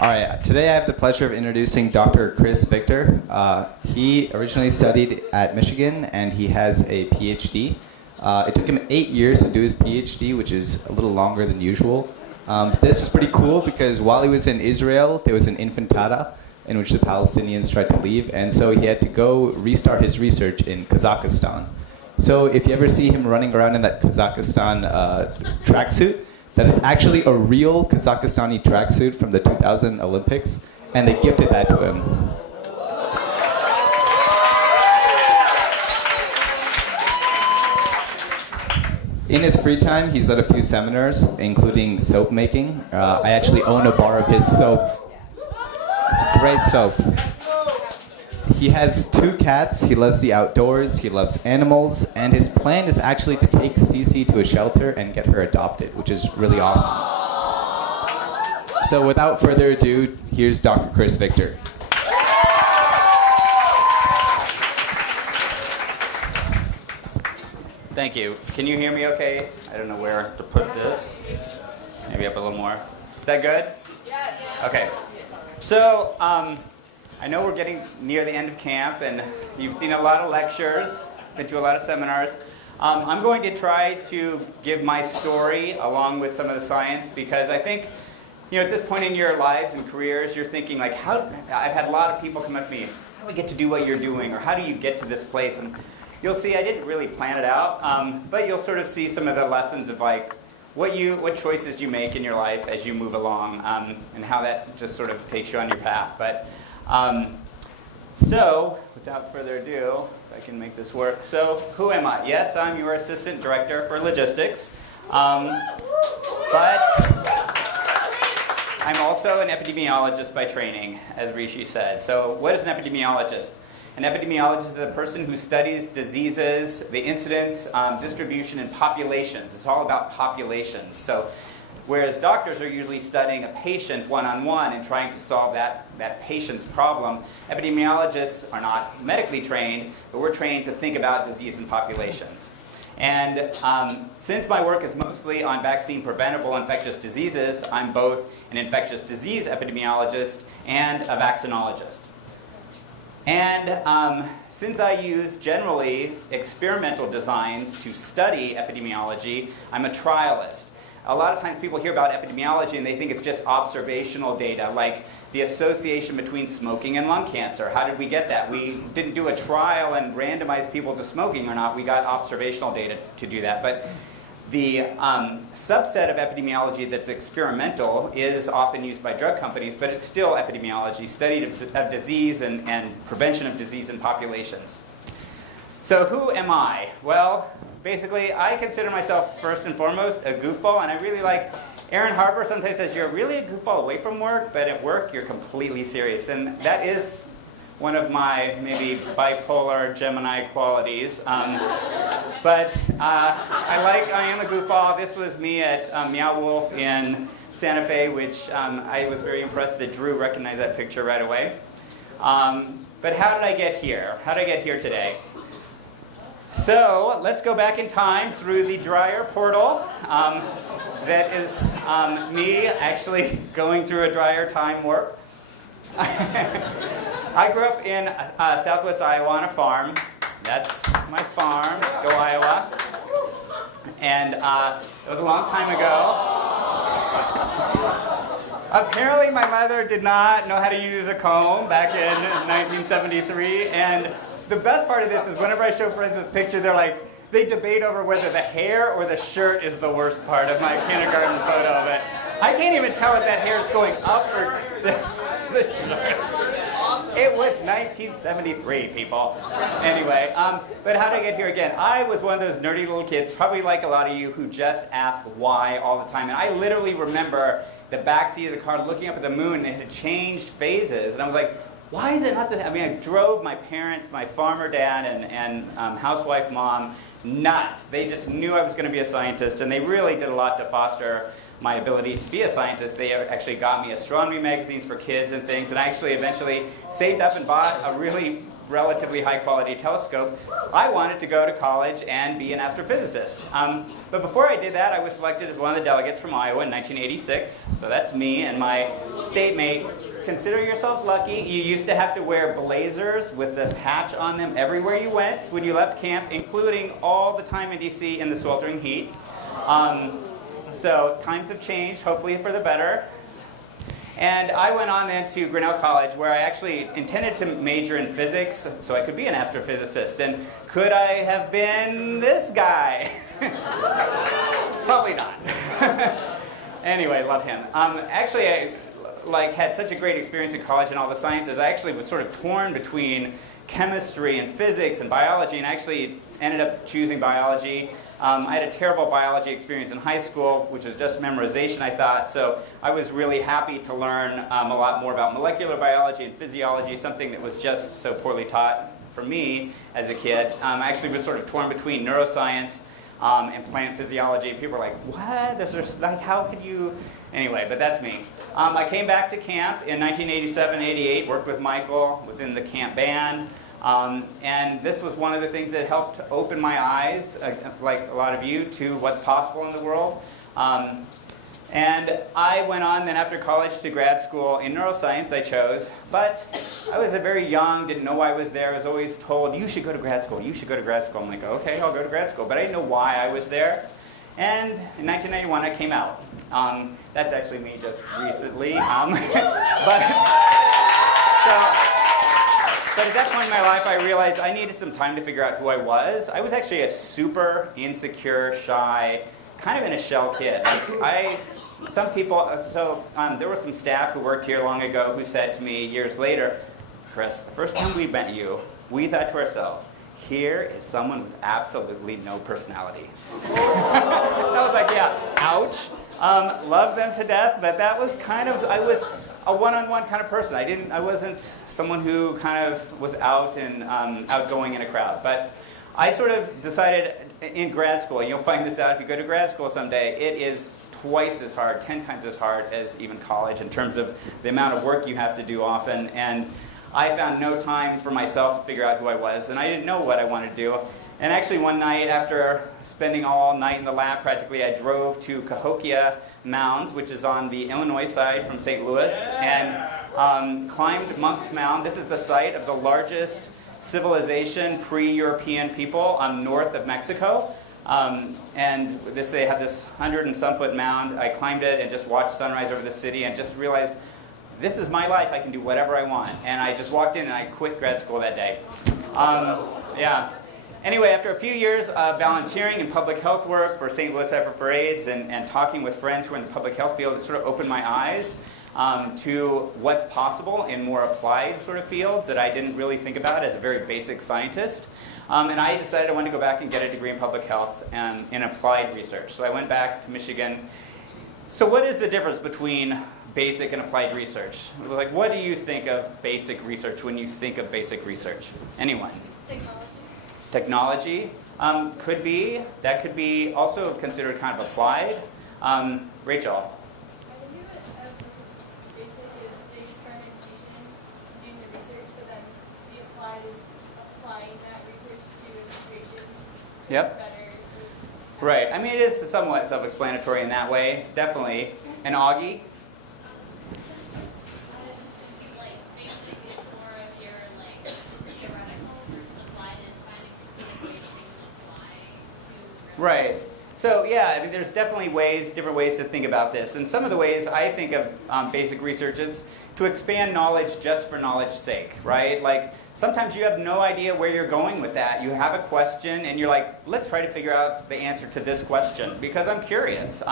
All right, today I have the pleasure of introducing Dr. Chris Victor. He originally studied at Michigan and he has a PhD. It took him 8 years to do his PhD, which is a little longer than usual. But this is pretty cool because while he was in Israel, there was an intifada in which the Palestinians tried to leave, and so he had to go restart his research in Kazakhstan. So if you ever see him running around in that Kazakhstan tracksuit, that is actually a real Kazakhstani tracksuit from the 2000 Olympics, and they gifted that to him. In his free time, he's led a few seminars, including soap making. I actually own a bar of his soap. It's great soap. He has 2 cats, he loves the outdoors, he loves animals, and his plan is actually to take Cece to a shelter and get her adopted, which is really awesome. So without further ado, here's Dr. Chris Victor. Thank you. Can you hear me okay? I don't know where to put this. Maybe up a little more. Is that good? Yes. Okay. So, I know we're getting near the end of camp, and you've seen a lot of lectures, been to a lot of seminars. I'm going to try to give my story along with some of the science, because I think, at this point in your lives and careers, you're thinking like, I've had a lot of people come up to me, how do we get to do what you're doing, or how do you get to this place? And you'll see I didn't really plan it out, but you'll sort of see some of the lessons of like what choices you make in your life as you move along, and how that just sort of takes you on your path. But so, without further ado, if I can make this work. So, who am I? Yes, I'm your assistant director for logistics, but I'm also an epidemiologist by training, as Rishi said. So, what is an epidemiologist? An epidemiologist is a person who studies diseases, the incidence, distribution, and populations. It's all about populations. So, whereas doctors are usually studying a patient one-on-one and trying to solve that patient's problem, epidemiologists are not medically trained, but we're trained to think about disease and populations. And since my work is mostly on vaccine-preventable infectious diseases, I'm both an infectious disease epidemiologist and a vaccinologist. And since I use generally experimental designs to study epidemiology, I'm a trialist. A lot of times people hear about epidemiology and they think it's just observational data, like the association between smoking and lung cancer. How did we get that? We didn't do a trial and randomize people to smoking or not. We got observational data to do that. But the subset of epidemiology that's experimental is often used by drug companies, but it's still epidemiology, study of disease and prevention of disease in populations. So who am I? Well, basically, I consider myself, first and foremost, a goofball, and I really like, Aaron Harper sometimes says, you're really a goofball away from work, but at work, you're completely serious. And that is one of my, maybe, bipolar Gemini qualities. But I am a goofball. This was me at Meow Wolf in Santa Fe, which I was very impressed that Drew recognized that picture right away. But how did I get here? How did I get here today? So let's go back in time through the dryer portal. That is me actually going through a dryer time warp. I grew up in southwest Iowa on a farm. That's my farm. Go Iowa. And it was a long time ago. Apparently my mother did not know how to use a comb back in 1973. And the best part of this is whenever I show friends this picture, they're like, they debate over whether the hair or the shirt is the worst part of my kindergarten photo of it. I can't even tell if that hair is going up or It was 1973, people. Anyway, but how did I get here again? I was one of those nerdy little kids, probably like a lot of you, who just ask why all the time. And I literally remember the backseat of the car looking up at the moon and it had changed phases. And I was like, why is it not this? I mean, I drove my parents, my farmer dad and housewife mom nuts. They just knew I was going to be a scientist, and they really did a lot to foster my ability to be a scientist. They actually got me astronomy magazines for kids and things, and I actually eventually saved up and bought a really relatively high quality telescope, I wanted to go to college and be an astrophysicist. But before I did that, I was selected as one of the delegates from Iowa in 1986. So that's me and my state mate. Consider yourselves lucky. You used to have to wear blazers with the patch on them everywhere you went when you left camp, including all the time in DC in the sweltering heat. So times have changed, hopefully for the better. And I went on then to Grinnell College, where I actually intended to major in physics so I could be an astrophysicist. And could I have been this guy? Probably not. Anyway, love him. Actually, I had such a great experience in college and all the sciences. I actually was sort of torn between chemistry and physics and biology, and actually ended up choosing biology. I had a terrible biology experience in high school, which was just memorization, I thought, so I was really happy to learn a lot more about molecular biology and physiology, something that was just so poorly taught for me as a kid. I actually was sort of torn between neuroscience and plant physiology. People were like, what? How could you? Anyway, but that's me. I came back to camp in 1987-88, worked with Michael, was in the camp band. And this was one of the things that helped open my eyes, like a lot of you, to what's possible in the world. And I went on then after college to grad school in neuroscience, I chose. But I was very young, didn't know why I was there. I was always told, you should go to grad school, you should go to grad school. I'm like, okay, I'll go to grad school. But I didn't know why I was there. And in 1991, I came out. That's actually me just recently. But at that point in my life, I realized I needed some time to figure out who I was. I was actually a super insecure, shy, kind of in a shell kid. There were some staff who worked here long ago who said to me years later, Chris, the first time we met you, we thought to ourselves, here is someone with absolutely no personality. I was like, yeah, ouch. Love them to death, but that was I was a one-on-one kind of person. I wasn't someone who kind of was out and outgoing in a crowd. But I sort of decided in grad school, and you'll find this out if you go to grad school someday, it is twice as hard, 10 times as hard as even college in terms of the amount of work you have to do often. And I found no time for myself to figure out who I was, and I didn't know what I wanted to do. And actually one night, after spending all night in the lab practically, I drove to Cahokia Mounds, which is on the Illinois side from St. Louis, and climbed Monk's Mound. This is the site of the largest civilization pre-European people north of Mexico. And they have this 100 and some foot mound. I climbed it and just watched sunrise over the city and just realized, this is my life, I can do whatever I want. And I just walked in and I quit grad school that day. Yeah. Anyway, after a few years of volunteering in public health work for St. Louis Effort for AIDS and talking with friends who are in the public health field, it sort of opened my eyes to what's possible in more applied sort of fields that I didn't really think about as a very basic scientist. And I decided I wanted to go back and get a degree in public health and in applied research. So I went back to Michigan. So what is the difference between basic and applied research? Like, what do you think of basic research when you think of basic research? Anyone? Technology could be. That could be also considered kind of applied. Rachel? I think of it as basic is the experimentation, doing the research, but then the applied is applying that research to a situation to Yep. better. Right. I mean, it is somewhat self-explanatory in that way, definitely. And Augie? Like basic is more of your like theoretical versus applied is finding specific ways things apply to real Right. So yeah, I mean, there's definitely different ways to think about this. And some of the ways I think of basic research is to expand knowledge just for knowledge's sake, right? Like sometimes you have no idea where you're going with that. You have a question and you're like, let's try to figure out the answer to this question because I'm curious.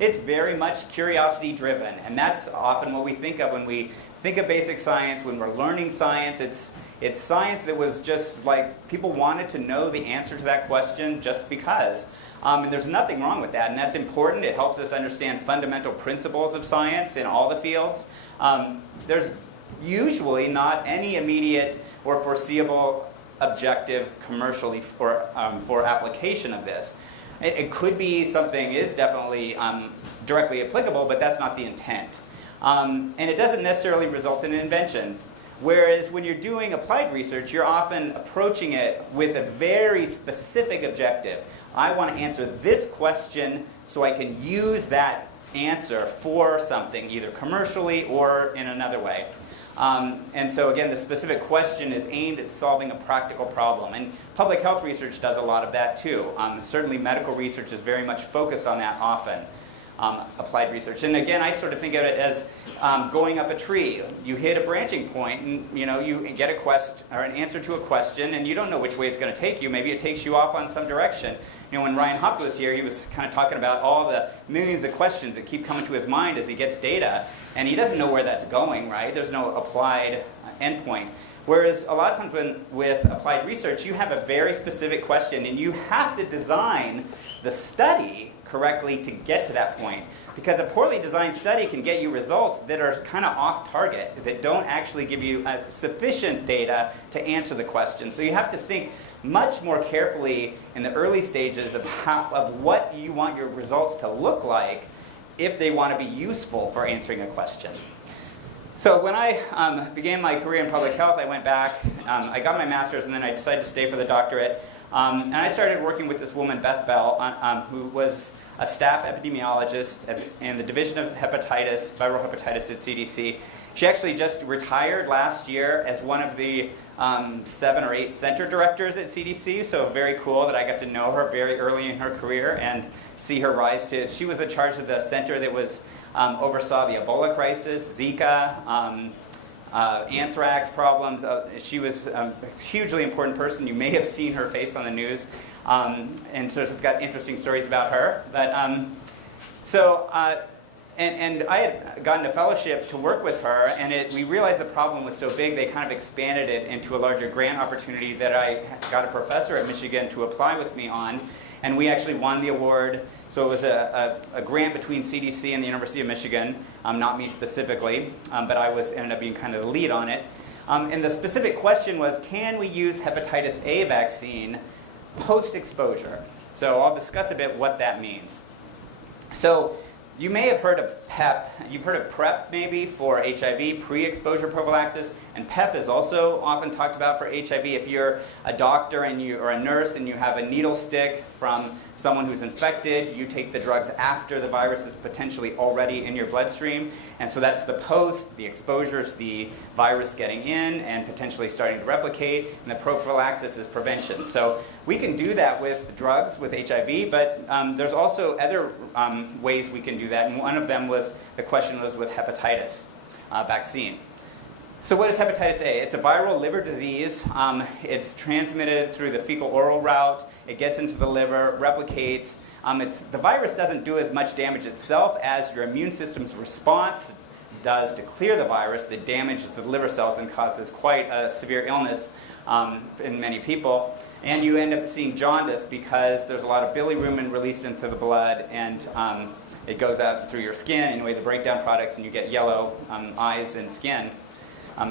It's very much curiosity driven, and that's often what we think of when we think of basic science, when we're learning science. It's science that was just like people wanted to know the answer to that question just because. And there's nothing wrong with that, and that's important. It helps us understand fundamental principles of science in all the fields. There's usually not any immediate or foreseeable objective commercially for application of this. It could be something is definitely directly applicable, but that's not the intent. And it doesn't necessarily result in an invention. Whereas when you're doing applied research, you're often approaching it with a very specific objective. I want to answer this question so I can use that answer for something, either commercially or in another way. And so again, the specific question is aimed at solving a practical problem. And public health research does a lot of that too. Certainly medical research is very much focused on that often, applied research. And again, I sort of think of it as going up a tree. You hit a branching point and you get an answer to a question and you don't know which way it's going to take you. Maybe it takes you off on some direction. When Ryan Hupp was here, he was kind of talking about all the millions of questions that keep coming to his mind as he gets data, and he doesn't know where that's going, right? There's no applied endpoint. Whereas a lot of times with applied research, you have a very specific question, and you have to design the study correctly to get to that point. Because a poorly designed study can get you results that are kind of off target, that don't actually give you sufficient data to answer the question. So you have to think much more carefully in the early stages of what you want your results to look like if they want to be useful for answering a question. So when I began my career in public health, I went back, I got my master's, and then I decided to stay for the doctorate. And I started working with this woman, Beth Bell, who was a staff epidemiologist in the Division of Hepatitis, Viral Hepatitis at CDC. She actually just retired last year as one of the 7 or 8 center directors at CDC, so very cool that I got to know her very early in her career and see her rise to, she was in charge of the center that was oversaw the Ebola crisis, Zika, anthrax problems. She was a hugely important person. You may have seen her face on the news, and so I've got interesting stories about her. But and I had gotten a fellowship to work with her, and we realized the problem was so big they kind of expanded it into a larger grant opportunity that I got a professor at Michigan to apply with me on, and we actually won the award. So it was a grant between CDC and the University of Michigan, not me specifically, but I ended up being kind of the lead on it. And the specific question was, can we use hepatitis A vaccine post-exposure? So I'll discuss a bit what that means. So you may have heard of PEP. You've heard of PrEP maybe for HIV, pre-exposure prophylaxis, and PEP is also often talked about for HIV. If you're a doctor or a nurse and you have a needle stick from someone who's infected, you take the drugs after the virus is potentially already in your bloodstream. And so that's the post, the exposures, the virus getting in and potentially starting to replicate, and the prophylaxis is prevention. So we can do that with drugs, with HIV, but there's also other ways we can do that. And one of them was, the question was with hepatitis vaccine. So what is hepatitis A? It's a viral liver disease. It's transmitted through the fecal-oral route. It gets into the liver, replicates. The virus doesn't do as much damage itself as your immune system's response does to clear the virus that damages the liver cells and causes quite a severe illness in many people. And you end up seeing jaundice because there's a lot of bilirubin released into the blood, and it goes out through your skin, anyway, the breakdown products, and you get yellow eyes and skin.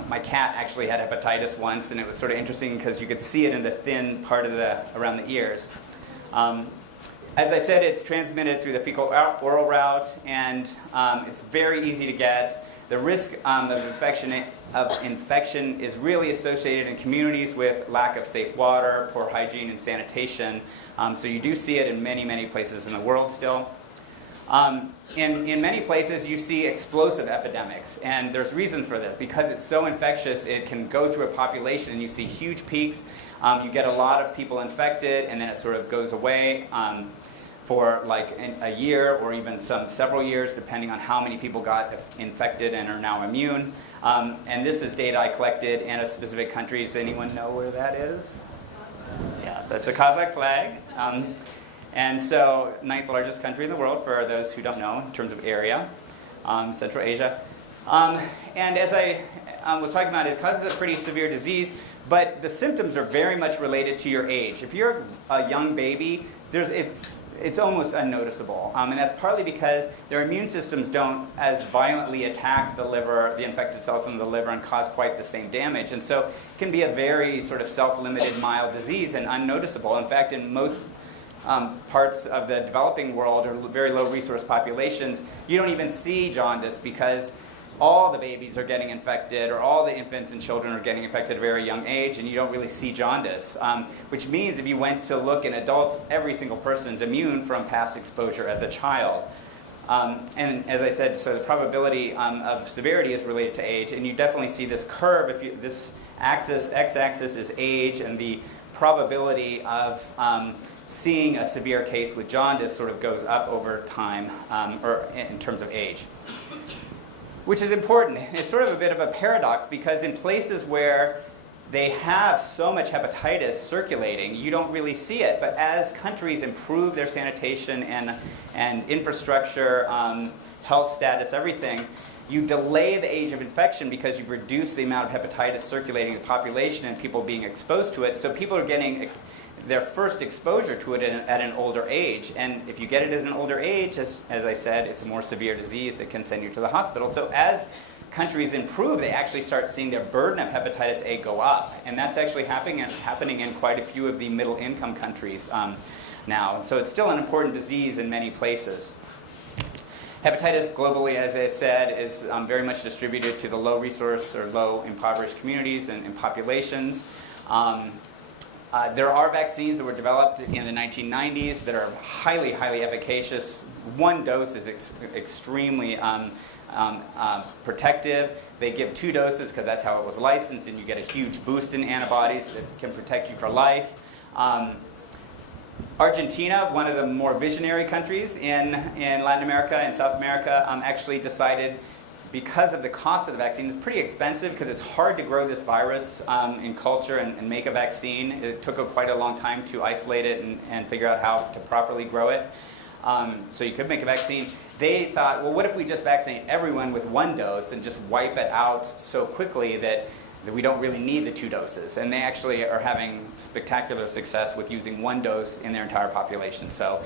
My cat actually had hepatitis once, and it was sort of interesting because you could see it in the thin part of around the ears. As I said, it's transmitted through the fecal-oral route, and it's very easy to get. The risk of infection is really associated in communities with lack of safe water, poor hygiene, and sanitation. So you do see it in many, many places in the world still. In many places, you see explosive epidemics, and there's reasons for this. Because it's so infectious, it can go through a population, and you see huge peaks. You get a lot of people infected, and then it sort of goes away for like a year or even several years, depending on how many people got infected and are now immune. And this is data I collected in a specific country. Does anyone know where that is? Yes, that's the Kazakh flag. And so, 9th largest country in the world, for those who don't know, in terms of area, Central Asia. And as I was talking about, it causes a pretty severe disease, but the symptoms are very much related to your age. If you're a young baby, it's almost unnoticeable. And that's partly because their immune systems don't as violently attack the liver, the infected cells in the liver, and cause quite the same damage. And so it can be a very sort of self-limited mild disease and unnoticeable. In fact, in most parts of the developing world or very low resource populations, you don't even see jaundice because all the babies are getting infected, or all the infants and children are getting infected at a very young age, and you don't really see jaundice. Which means if you went to look in adults, every single person's immune from past exposure as a child. And as I said, so the probability of severity is related to age, and you definitely see this curve. If this axis, x-axis, is age, and the probability of seeing a severe case with jaundice sort of goes up over time, or in terms of age. Which is important. It's sort of a bit of a paradox, because in places where they have so much hepatitis circulating, you don't really see it. But as countries improve their sanitation and infrastructure, health status, everything, you delay the age of infection because you've reduced the amount of hepatitis circulating in the population and people being exposed to it. So people are getting their first exposure to it at an older age. And if you get it at an older age, as I said, it's a more severe disease that can send you to the hospital. So as countries improve, they actually start seeing their burden of hepatitis A go up. And that's actually happening in quite a few of the middle-income countries now. And so it's still an important disease in many places. Hepatitis globally, as I said, is very much distributed to the low-resource or low-impoverished communities and populations. There are vaccines that were developed in the 1990s that are highly, highly efficacious. One dose is extremely protective. They give 2 doses because that's how it was licensed, and you get a huge boost in antibodies that can protect you for life. Argentina, one of the more visionary countries in Latin America and South America, actually decided, because of the cost of the vaccine, it's pretty expensive because it's hard to grow this virus in culture and make a vaccine. It took quite a long time to isolate it and figure out how to properly grow it. So you could make a vaccine. They thought, well, what if we just vaccinate everyone with 1 dose and just wipe it out so quickly that we don't really need the 2 doses? And they actually are having spectacular success with using 1 dose in their entire population. So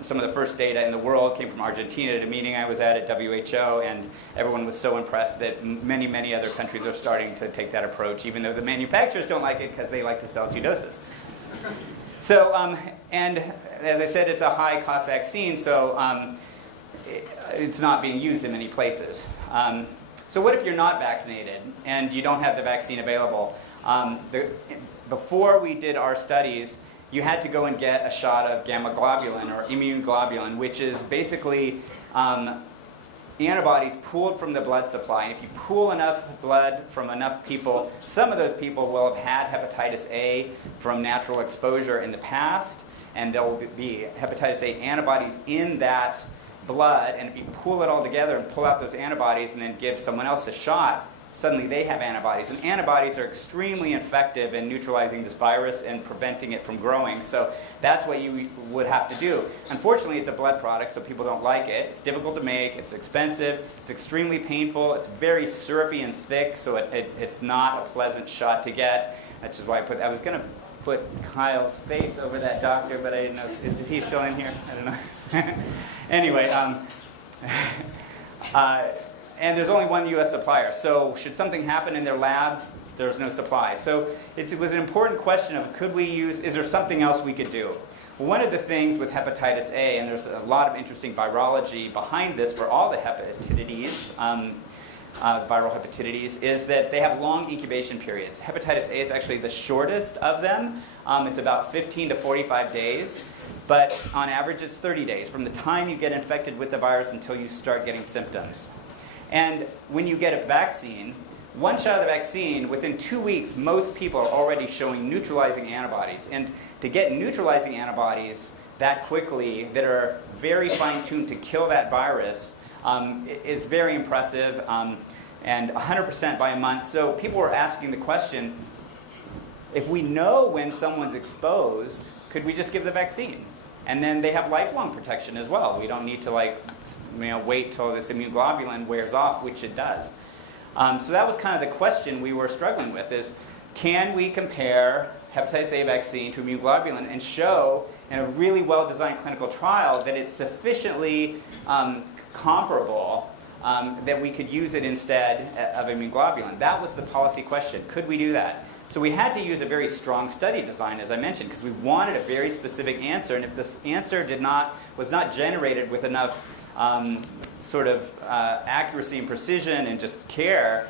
some of the first data in the world came from Argentina at a meeting I was at WHO, and everyone was so impressed that many, many other countries are starting to take that approach, even though the manufacturers don't like it because they like to sell 2 doses. So, and as I said, it's a high-cost vaccine, so it's not being used in many places. So what if you're not vaccinated and you don't have the vaccine available? Before we did our studies, you had to go and get a shot of gamma globulin or immune globulin, which is basically antibodies pooled from the blood supply. And if you pool enough blood from enough people, some of those people will have had hepatitis A from natural exposure in the past, and there will be hepatitis A antibodies in that blood, and if you pool it all together and pull out those antibodies and then give someone else a shot, suddenly they have antibodies. And antibodies are extremely effective in neutralizing this virus and preventing it from growing. So that's what you would have to do. Unfortunately, it's a blood product, so people don't like it. It's difficult to make, it's expensive, it's extremely painful, it's very syrupy and thick, so it's not a pleasant shot to get, which is why I was going to put Kyle's face over that doctor, but I didn't know. Is he still in here? I don't know. Anyway, and there's only 1 U.S. supplier. So should something happen in their labs, there's no supply. So it was an important question of is there something else we could do? Well, one of the things with hepatitis A, and there's a lot of interesting virology behind this for all the hepatitis, viral hepatitis, is that they have long incubation periods. Hepatitis A is actually the shortest of them. It's about 15 to 45 days. But on average, it's 30 days from the time you get infected with the virus until you start getting symptoms. And when you get a vaccine, 1 shot of the vaccine, within 2 weeks, most people are already showing neutralizing antibodies. And to get neutralizing antibodies that quickly, that are very fine-tuned to kill that virus, is very impressive, and 100% by a month. So people were asking the question, if we know when someone's exposed, could we just give the vaccine? And then they have lifelong protection as well. We don't need to wait till this immune globulin wears off, which it does. So that was kind of the question we were struggling with, is can we compare hepatitis A vaccine to immune globulin and show in a really well-designed clinical trial that it's sufficiently comparable that we could use it instead of immune globulin? That was the policy question. Could we do that? So we had to use a very strong study design, as I mentioned, because we wanted a very specific answer, and if this answer was not generated with enough sort of accuracy and precision and just care,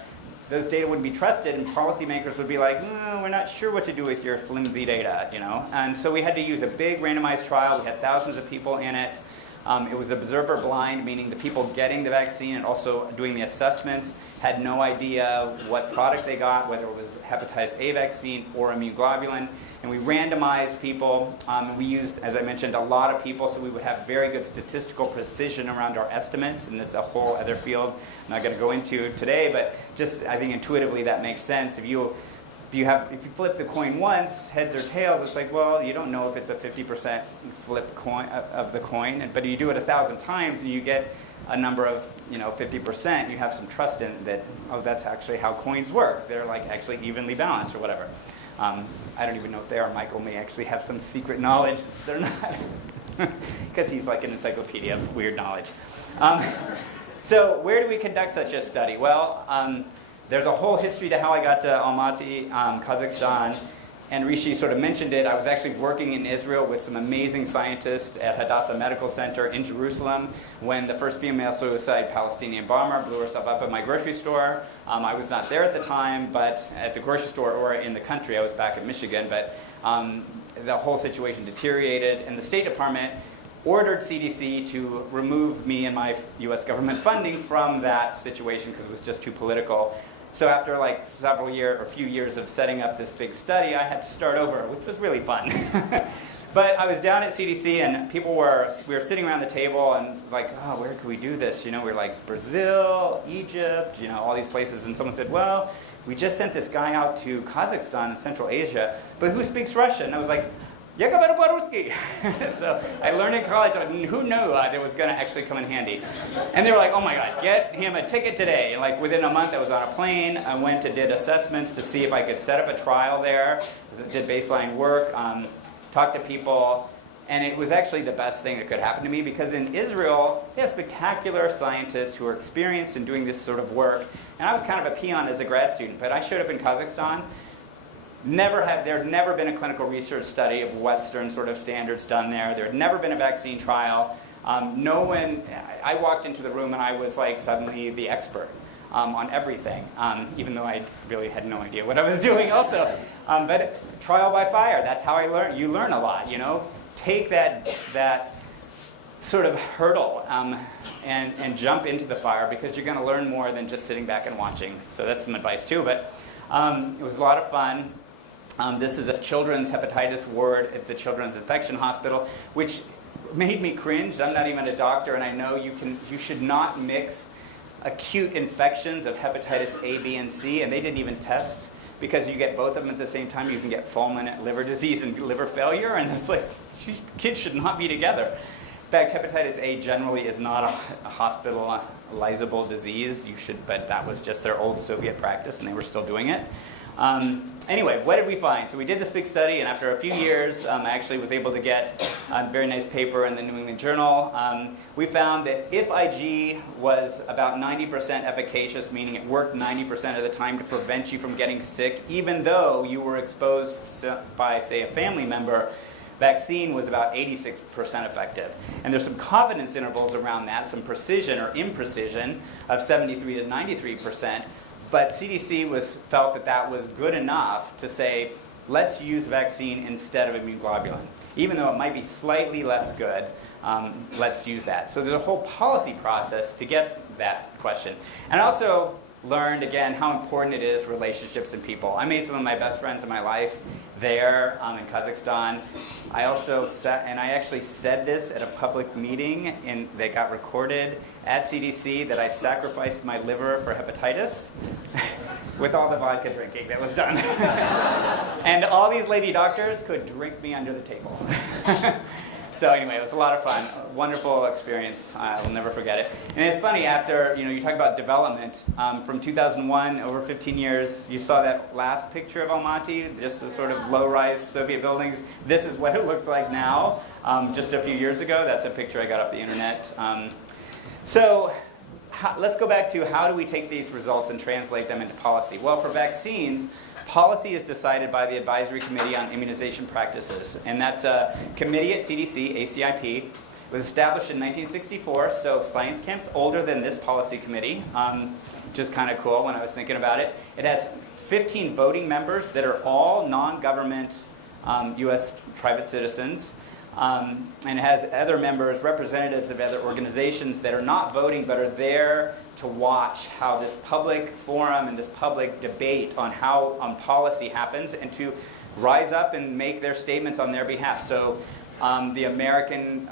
those data wouldn't be trusted, and policymakers would be like, we're not sure what to do with your flimsy data, you know? And so we had to use a big randomized trial. We had thousands of people in it. It was observer blind, meaning the people getting the vaccine and also doing the assessments had no idea what product they got, whether it was hepatitis A vaccine or immune globulin. And we randomized people. And we used, as I mentioned, a lot of people, so we would have very good statistical precision around our estimates. And it's a whole other field I'm not going to go into today, but just I think intuitively that makes sense. If you flip the coin once, heads or tails, it's like, well, you don't know if it's a 50% flip coin of the coin, but you do it 1,000 times and you get a number of 50%, you have some trust in that, oh, that's actually how coins work. They're like actually evenly balanced or whatever. I don't even know if they are. Michael may actually have some secret knowledge. They're not, because he's like an encyclopedia of weird knowledge. So where do we conduct such a study? Well, there's a whole history to how I got to Almaty, Kazakhstan, and Rishi sort of mentioned it. I was actually working in Israel with some amazing scientists at Hadassah Medical Center in Jerusalem when the first female suicide Palestinian bomber blew herself up at my grocery store. I was not there at the time, but at the grocery store or in the country. I was back in Michigan, but the whole situation deteriorated, and the State Department ordered CDC to remove me and my US government funding from that situation because it was just too political. So after like a few years of setting up this big study, I had to start over, which was really fun. But I was down at CDC and we were sitting around the table and like, oh, where could we do this? We were like Brazil, Egypt, all these places. And someone said, well, we just sent this guy out to Kazakhstan in Central Asia, but who speaks Russian? And I was like, я говорю по-русски. So I learned in college, who knew that was going to actually come in handy. And they were like, oh my God, get him a ticket today. And like within a month I was on a plane. I went and did assessments to see if I could set up a trial there. Did baseline work, talked to people. And it was actually the best thing that could happen to me because in Israel, they have spectacular scientists who are experienced in doing this sort of work. And I was kind of a peon as a grad student, but I showed up in Kazakhstan. There's never been a clinical research study of Western sort of standards done there. There had never been a vaccine trial. I walked into the room and I was like suddenly the expert on everything, even though I really had no idea what I was doing also. But trial by fire, that's how I learn. You learn a lot, Take that sort of hurdle and jump into the fire because you're going to learn more than just sitting back and watching. So that's some advice too, but it was a lot of fun. This is a children's hepatitis ward at the Children's Infection Hospital, which made me cringe. I'm not even a doctor, and I know you should not mix acute infections of hepatitis A, B, and C, and they didn't even test because you get both of them at the same time. You can get fulminant liver disease and liver failure, and it's like, kids should not be together. In fact, hepatitis A generally is not a hospitalizable disease. But that was just their old Soviet practice, and they were still doing it. Anyway, what did we find? So we did this big study, and after a few years, I actually was able to get a very nice paper in the New England Journal. We found that if IG was about 90% efficacious, meaning it worked 90% of the time to prevent you from getting sick, even though you were exposed by, say, a family member, vaccine was about 86% effective. And there's some confidence intervals around that, some precision or imprecision of 73 to 93%. But CDC felt that was good enough to say, let's use vaccine instead of immune globulin. Even though it might be slightly less good, let's use that. So there's a whole policy process to get that question. And I also learned, again, how important it is, relationships and people. I made some of my best friends in my life there in Kazakhstan. I actually said this at a public meeting that got recorded at CDC that I sacrificed my liver for hepatitis with all the vodka drinking that was done. And all these lady doctors could drink me under the table. So anyway, it was a lot of fun. Wonderful experience. I'll never forget it. And it's funny, after, you talk about development, from 2001, over 15 years, you saw that last picture of Almaty, just the sort of low-rise Soviet buildings. This is what it looks like now. Just a few years ago, that's a picture I got off the internet. Let's go back to how do we take these results and translate them into policy? Well, for vaccines, policy is decided by the Advisory Committee on Immunization Practices, and that's a committee at CDC, ACIP, It was established in 1964, so Science Camp's older than this policy committee, which is kind of cool when I was thinking about it. It has 15 voting members that are all non-government U.S. private citizens. And it has other members, representatives of other organizations that are not voting but are there to watch how this public forum and this public debate on how policy happens and to rise up and make their statements on their behalf. So the American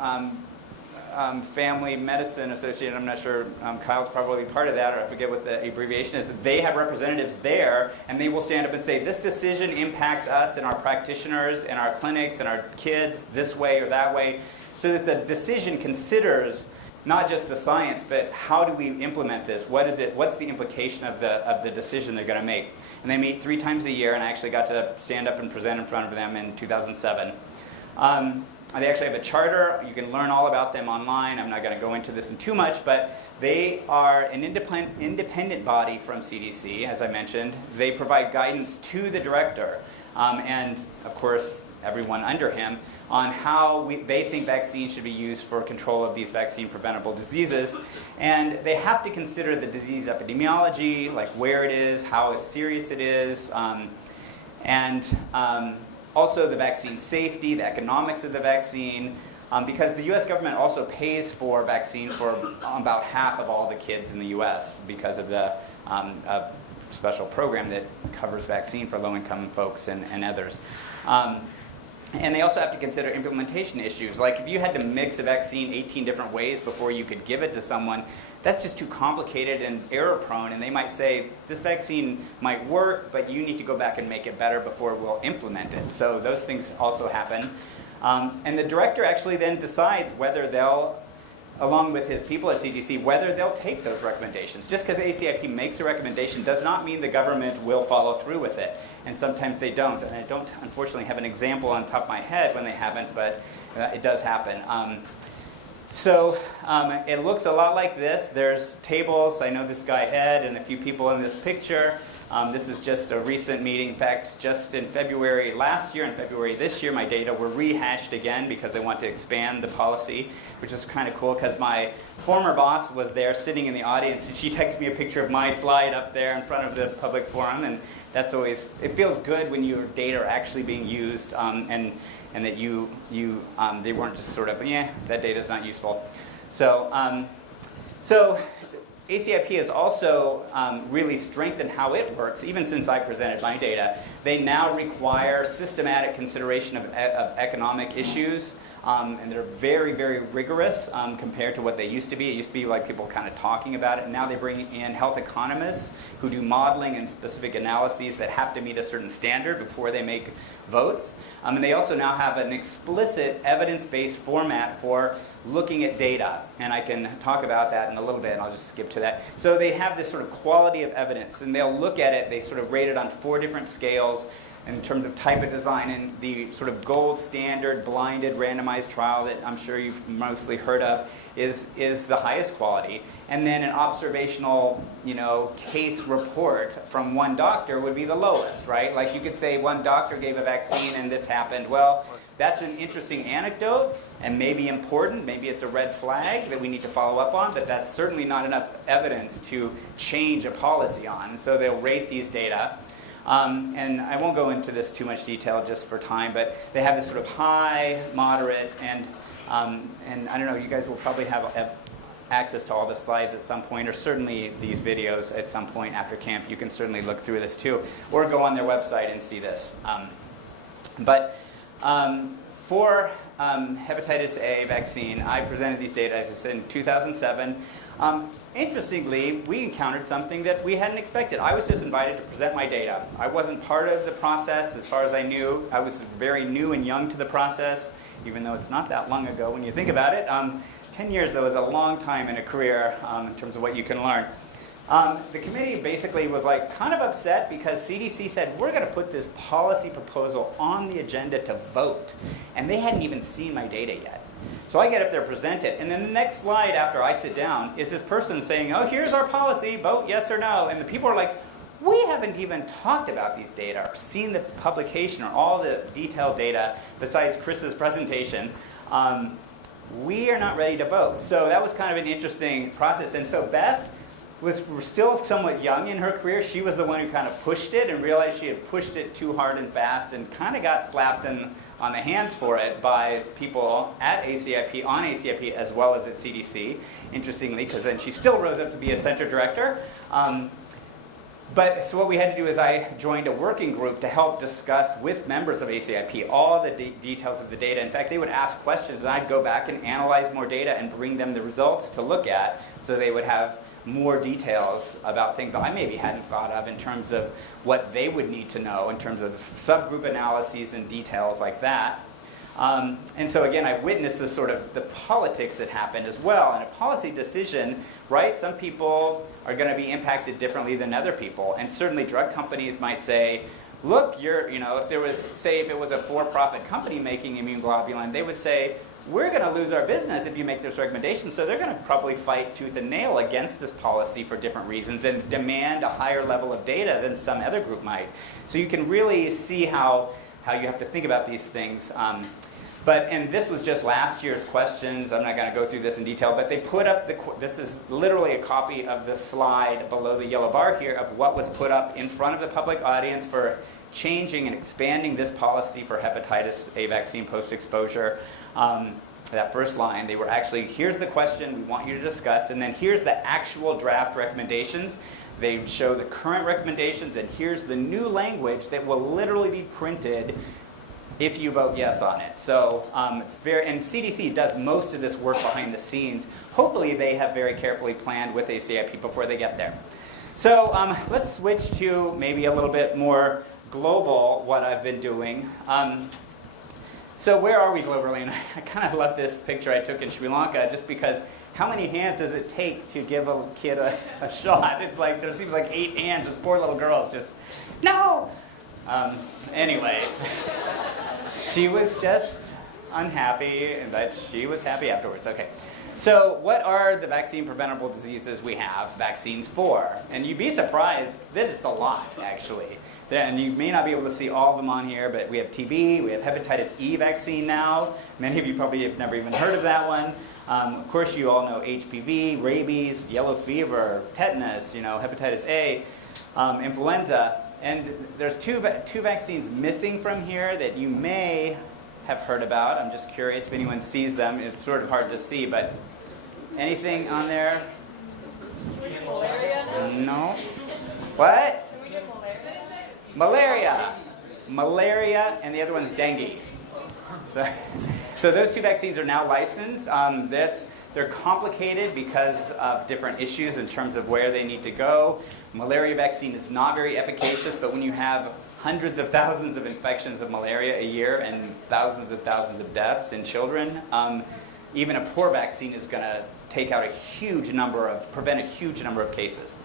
Family Medicine Association, I'm not sure, Kyle's probably part of that, or I forget what the abbreviation is. They have representatives there, and they will stand up and say, this decision impacts us and our practitioners and our clinics and our kids this way or that way, so that the decision considers not just the science, but how do we implement this? What is it? What's the implication of the decision they're going to make? And they meet 3 times a year, and I actually got to stand up and present in front of them in 2007. They actually have a charter. You can learn all about them online. I'm not going to go into this in too much, but they are an independent body from CDC, as I mentioned. They provide guidance to the director and, of course, everyone under him on how they think vaccines should be used for control of these vaccine-preventable diseases. And they have to consider the disease epidemiology, like where it is, how serious it is, also the vaccine safety, the economics of the vaccine, because the US government also pays for vaccine for about half of all the kids in the US because of the special program that covers vaccine for low-income folks and others. And they also have to consider implementation issues. Like if you had to mix a vaccine 18 different ways before you could give it to someone, that's just too complicated and error-prone, and they might say, this vaccine might work, but you need to go back and make it better before we'll implement it. So those things also happen. And the director actually then decides whether they'll, along with his people at CDC, whether they'll take those recommendations. Just because ACIP makes a recommendation does not mean the government will follow through with it. And sometimes they don't. And I don't, unfortunately, have an example on top of my head when they haven't, but it does happen. So it looks a lot like this. There's tables. I know this guy Ed and a few people in this picture. This is just a recent meeting. In fact, just in February last year and February this year, my data were rehashed again because they want to expand the policy, which is kind of cool because my former boss was there sitting in the audience, and she texted me a picture of my slide up there in front of the public forum, and that's always, it feels good when your data are actually being used and that they weren't just sort of, yeah, that data's not useful. So ACIP has also really strengthened how it works, even since I presented my data. They now require systematic consideration of economic issues, and they're very, very rigorous compared to what they used to be. It used to be like people kind of talking about it. Now they bring in health economists who do modeling and specific analyses that have to meet a certain standard before they make votes. And they also now have an explicit evidence-based format for looking at data, and I can talk about that in a little bit, and I'll just skip to that. So they have this sort of quality of evidence, and they'll look at it, they sort of rate it on 4 different scales in terms of type of design, and the sort of gold standard blinded randomized trial that I'm sure you've mostly heard of is the highest quality. And then an observational, case report from one doctor would be the lowest, right? Like you could say one doctor gave a vaccine and this happened. Well, that's an interesting anecdote and maybe important. Maybe it's a red flag that we need to follow up on, but that's certainly not enough evidence to change a policy on. So they'll rate these data. And I won't go into this too much detail just for time, but they have this sort of high, moderate, and I don't know, you guys will probably have access to all the slides at some point, or certainly these videos at some point after camp. You can certainly look through this too, or go on their website and see this. For hepatitis A vaccine, I presented these data, as I said, in 2007. Interestingly, we encountered something that we hadn't expected. I was just invited to present my data. I wasn't part of the process as far as I knew. I was very new and young to the process, even though it's not that long ago when you think about it. 10 years, though, is a long time in a career in terms of what you can learn. The committee basically was kind of upset because CDC said, we're going to put this policy proposal on the agenda to vote. And they hadn't even seen my data yet. So I get up there, present it, and then the next slide after I sit down is this person saying, oh, here's our policy, vote yes or no. And the people are like, we haven't even talked about these data or seen the publication or all the detailed data besides Chris's presentation. we are not ready to vote. So that was kind of an interesting process. And so Beth was still somewhat young in her career. She was the one who kind of pushed it and realized she had pushed it too hard and fast and kind of got slapped on the hands for it by people at ACIP, on ACIP, as well as at CDC, interestingly, because then she still rose up to be a center director. But so what we had to do is I joined a working group to help discuss with members of ACIP all the details of the data. In fact, they would ask questions, and I'd go back and analyze more data and bring them the results to look at, so they would have more details about things I maybe hadn't thought of in terms of what they would need to know in terms of subgroup analyses and details like that. And so again, I witnessed this sort of the politics that happened as well. In a policy decision, right, some people are going to be impacted differently than other people. And certainly drug companies might say, look, if there was, say, if it was a for-profit company making immune globulin, they would say, we're going to lose our business if you make this recommendation. So they're going to probably fight tooth and nail against this policy for different reasons and demand a higher level of data than some other group might. So you can really see how you have to think about these things. And this was just last year's questions. I'm not going to go through this in detail, but they put up this is literally a copy of the slide below the yellow bar here of what was put up in front of the public audience for changing and expanding this policy for hepatitis A vaccine post-exposure. That first line, they were actually, here's the question we want you to discuss, and then here's the actual draft recommendations. They show the current recommendations, and here's the new language that will literally be printed if you vote yes on it. So it's and CDC does most of this work behind the scenes. Hopefully they have very carefully planned with ACIP before they get there. So let's switch to maybe a little bit more global, what I've been doing. So where are we globally? And I kind of love this picture I took in Sri Lanka just because how many hands does it take to give a kid a shot? It's like, there seems like 8 hands, this poor little girl's just, no! Anyway, she was just unhappy, but she was happy afterwards. Okay. So what are the vaccine preventable diseases we have vaccines for? And you'd be surprised, this is a lot, actually. And you may not be able to see all of them on here, but we have TB, we have hepatitis E vaccine now. Many of you probably have never even heard of that one. Of course, you all know HPV, rabies, yellow fever, tetanus, hepatitis A, influenza. And there's two vaccines missing from here that you may have heard about. I'm just curious if anyone sees them. It's sort of hard to see, but anything on there? Can we get malaria now? No. What? Can we get malaria? Malaria. Malaria, and the other one's dengue. So those 2 vaccines are now licensed. They're complicated because of different issues in terms of where they need to go. Malaria vaccine is not very efficacious, but when you have hundreds of thousands of infections of malaria a year and thousands of deaths in children, even a poor vaccine is going to take out prevent a huge number of cases.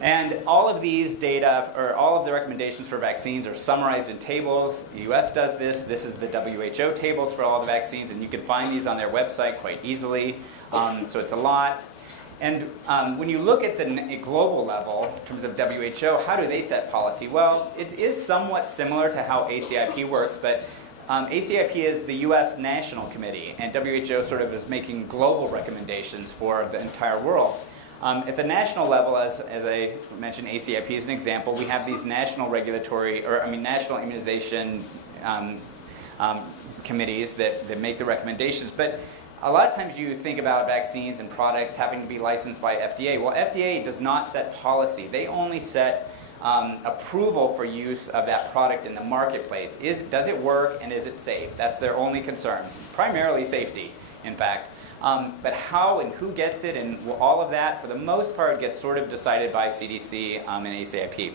And all of these data, or all of the recommendations for vaccines are summarized in tables. The US does this. This is the WHO tables for all the vaccines, and you can find these on their website quite easily. So it's a lot. And when you look at the global level, in terms of WHO, how do they set policy? Well, it is somewhat similar to how ACIP works, but ACIP is the US National Committee, and WHO sort of is making global recommendations for the entire world. At the national level, as I mentioned, ACIP is an example. We have these national national immunization committees that make the recommendations. But a lot of times you think about vaccines and products having to be licensed by FDA. Well, FDA does not set policy. They only set approval for use of that product in the marketplace. Does it work and is it safe? That's their only concern. Primarily safety, in fact. But how and who gets it and all of that, for the most part, gets sort of decided by CDC and ACIP.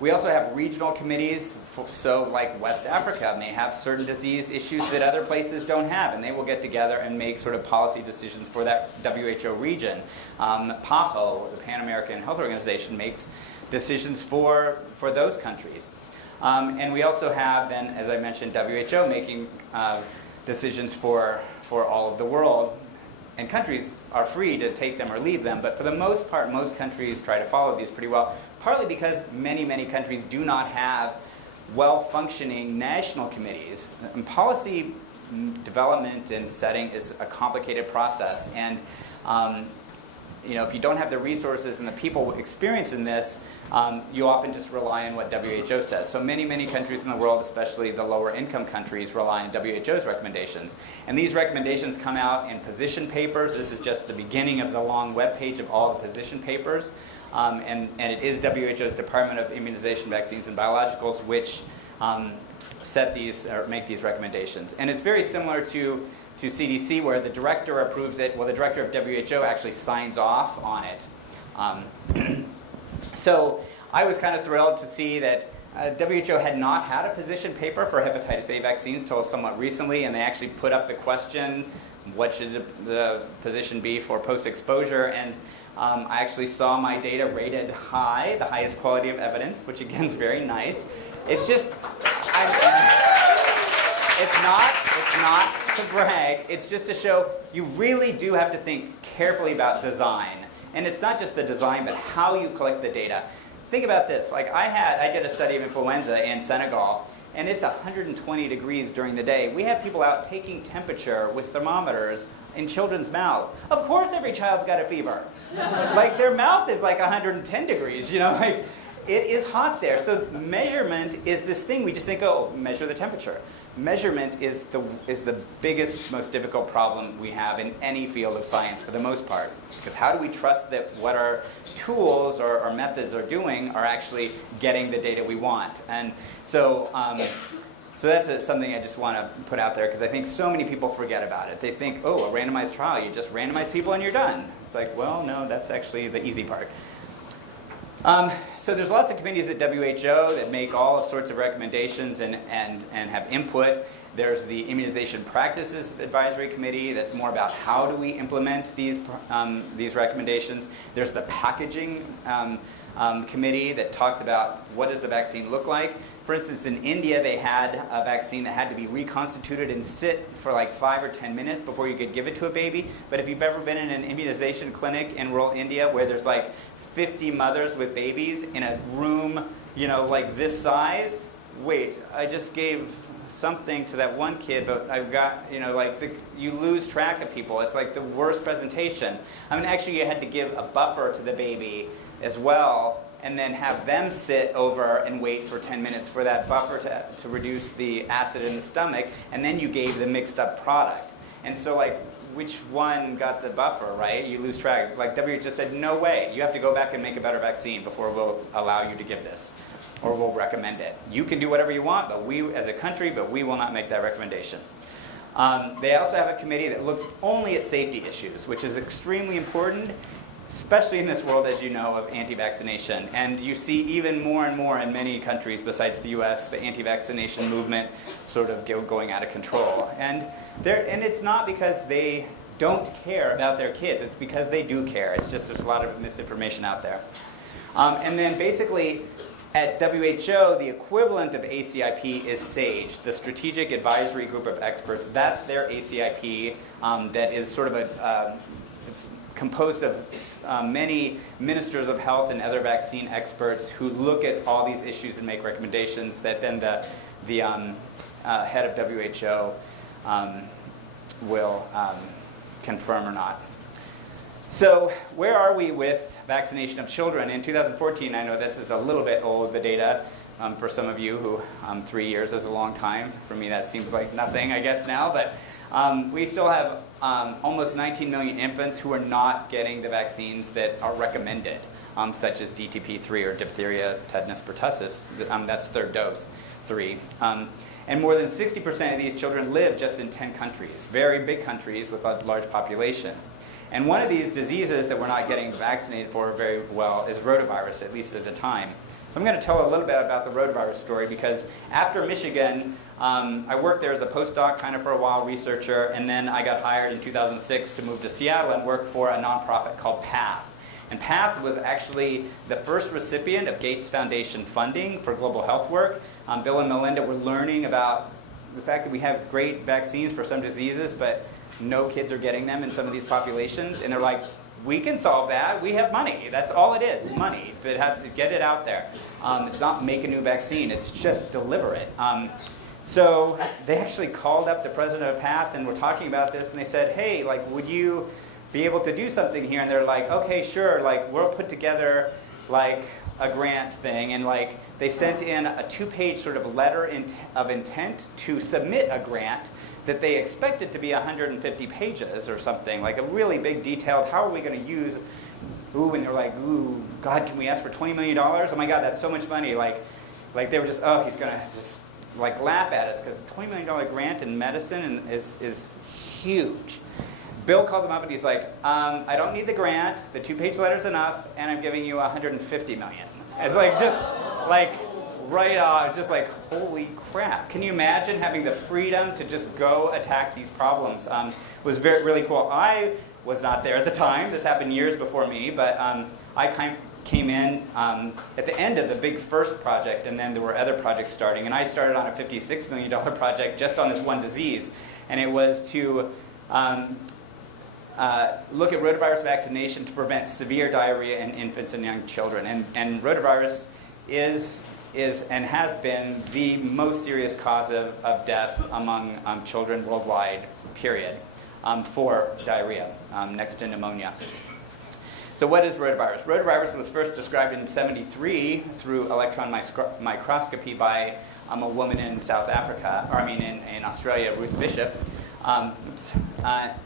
We also have regional committees, so like West Africa may have certain disease issues that other places don't have, and they will get together and make sort of policy decisions for that WHO region. PAHO, the Pan American Health Organization, makes decisions for those countries. And we also have then, as I mentioned, WHO making decisions for all of the world. And countries are free to take them or leave them, but for the most part, most countries try to follow these pretty well, partly because many countries do not have well-functioning national committees. And policy development and setting is a complicated process, and if you don't have the resources and the people experienced in this, you often just rely on what WHO says. So many countries in the world, especially the lower income countries, rely on WHO's recommendations. And these recommendations come out in position papers. This is just the beginning of the long web page of all the position papers. And it is WHO's Department of Immunization, Vaccines, and Biologicals which set these or make these recommendations. And it's very similar to CDC, where the director approves it. Well, the director of WHO actually signs off on it. So I was kind of thrilled to see that WHO had not had a position paper for hepatitis A vaccines till somewhat recently, and they actually put up the question, what should the position be for post-exposure? And I actually saw my data rated high, the highest quality of evidence, which again is very nice. It's just, it's not to brag, it's just to show you really do have to think carefully about design. And it's not just the design, but how you collect the data. Think about this, like I did a study of influenza in Senegal, and it's 120 degrees during the day. We have people out taking temperature with thermometers in children's mouths. Of course every child's got a fever. Like their mouth is like 110 degrees, like it is hot there. So measurement is this thing, we just think, oh, measure the temperature. Measurement is the biggest, most difficult problem we have in any field of science for the most part. Because how do we trust that what our tools or our methods are doing are actually getting the data we want? And so that's something I just want to put out there, because I think so many people forget about it. They think, oh, a randomized trial, you just randomize people and you're done. It's like, well, no, that's actually the easy part. So there's lots of committees at WHO that make all sorts of recommendations and have input. There's the Immunization Practices Advisory Committee that's more about how do we implement these recommendations. There's the Packaging Committee that talks about what does the vaccine look like. For instance, in India, they had a vaccine that had to be reconstituted and sit for like 5 or 10 minutes before you could give it to a baby. But if you've ever been in an immunization clinic in rural India where there's like 50 mothers with babies in a room, like this size, wait, I just gave something to that one kid, but I've got, you lose track of people. It's like the worst presentation. I mean, actually, you had to give a buffer to the baby as well, and then have them sit over and wait for 10 minutes for that buffer to reduce the acid in the stomach, and then you gave the mixed up product. And so, which one got the buffer, right? You lose track. Like WHO said, no way. You have to go back and make a better vaccine before we'll allow you to give this, or we'll recommend it. You can do whatever you want, but we, as a country, we will not make that recommendation. They also have a committee that looks only at safety issues, which is extremely important, especially in this world, as you know, of anti-vaccination. And you see even more and more in many countries besides the US, the anti-vaccination movement sort of going out of control. And it's not because they don't care about their kids, it's because they do care. It's just there's a lot of misinformation out there. And then basically, at WHO, the equivalent of ACIP is SAGE, the Strategic Advisory Group of Experts. That's their ACIP that is sort of it's composed of many ministers of health and other vaccine experts who look at all these issues and make recommendations that then the head of WHO will confirm or not. So where are we with vaccination of children? In 2014, I know this is a little bit old, the data, for some of you who 3 years is a long time. For me, that seems like nothing, I guess, now. But we still have almost 19 million infants who are not getting the vaccines that are recommended, such as DTP3 or diphtheria, tetanus, pertussis. That's third dose, 3. And more than 60% of these children live just in 10 countries, very big countries with a large population. And one of these diseases that we're not getting vaccinated for very well is rotavirus, at least at the time. So I'm going to tell a little bit about the rotavirus story, because after Michigan, I worked there as a postdoc kind of for a while, researcher, and then I got hired in 2006 to move to Seattle and work for a nonprofit called PATH. And PATH was actually the first recipient of Gates Foundation funding for global health work. Bill and Melinda were learning about the fact that we have great vaccines for some diseases, but no kids are getting them in some of these populations. And they're like, we can solve that. We have money. That's all it is, money. But it has to get it out there. It's not make a new vaccine. It's just deliver it. So they actually called up the president of PATH and were talking about this, and they said, hey, like, would you be able to do something here? And they're like, okay, sure. Like, we'll put together like a grant thing, and like they sent in a 2-page sort of letter of intent to submit a grant that they expected to be 150 pages or something, like a really big detailed, how are we going to use, and they're like, ooh, God, can we ask for $20 million? Oh my God, that's so much money. Like they were just, oh, he's going to just like laugh at us, because a $20 million grant in medicine is huge. Bill called him up and he's like, I don't need the grant, the 2-page letter's enough, and I'm giving you $150 million. It's like, just like right off, just like, holy crap. Can you imagine having the freedom to just go attack these problems? It was really cool. I was not there at the time. This happened years before me, but I came in at the end of the big first project, and then there were other projects starting, and I started on a $56 million project just on this one disease, and it was to look at rotavirus vaccination to prevent severe diarrhea in infants and young children. And rotavirus is and has been the most serious cause of death among children worldwide, period, for diarrhea, next to pneumonia. So what is rotavirus? Rotavirus was first described in 1973 through electron microscopy by a woman in South Africa, or in Australia, Ruth Bishop.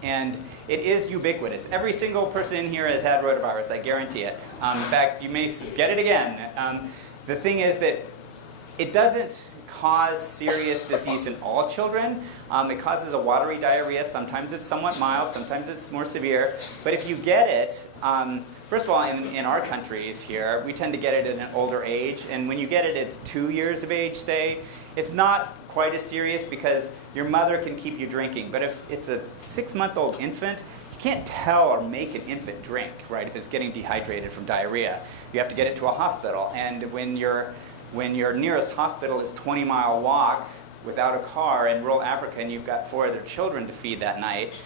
And it is ubiquitous. Every single person in here has had rotavirus, I guarantee it. In fact, you may get it again. The thing is that it doesn't cause serious disease in all children. It causes a watery diarrhea. Sometimes it's somewhat mild, sometimes it's more severe. But if you get it, first of all, in our countries here, we tend to get it at an older age. And when you get it at 2 years of age, say, it's not quite as serious because your mother can keep you drinking. But if it's a 6-month-old infant, you can't tell or make an infant drink, right, if it's getting dehydrated from diarrhea. You have to get it to a hospital. And when your nearest hospital is a 20-mile walk without a car in rural Africa, and you've got 4 other children to feed that night,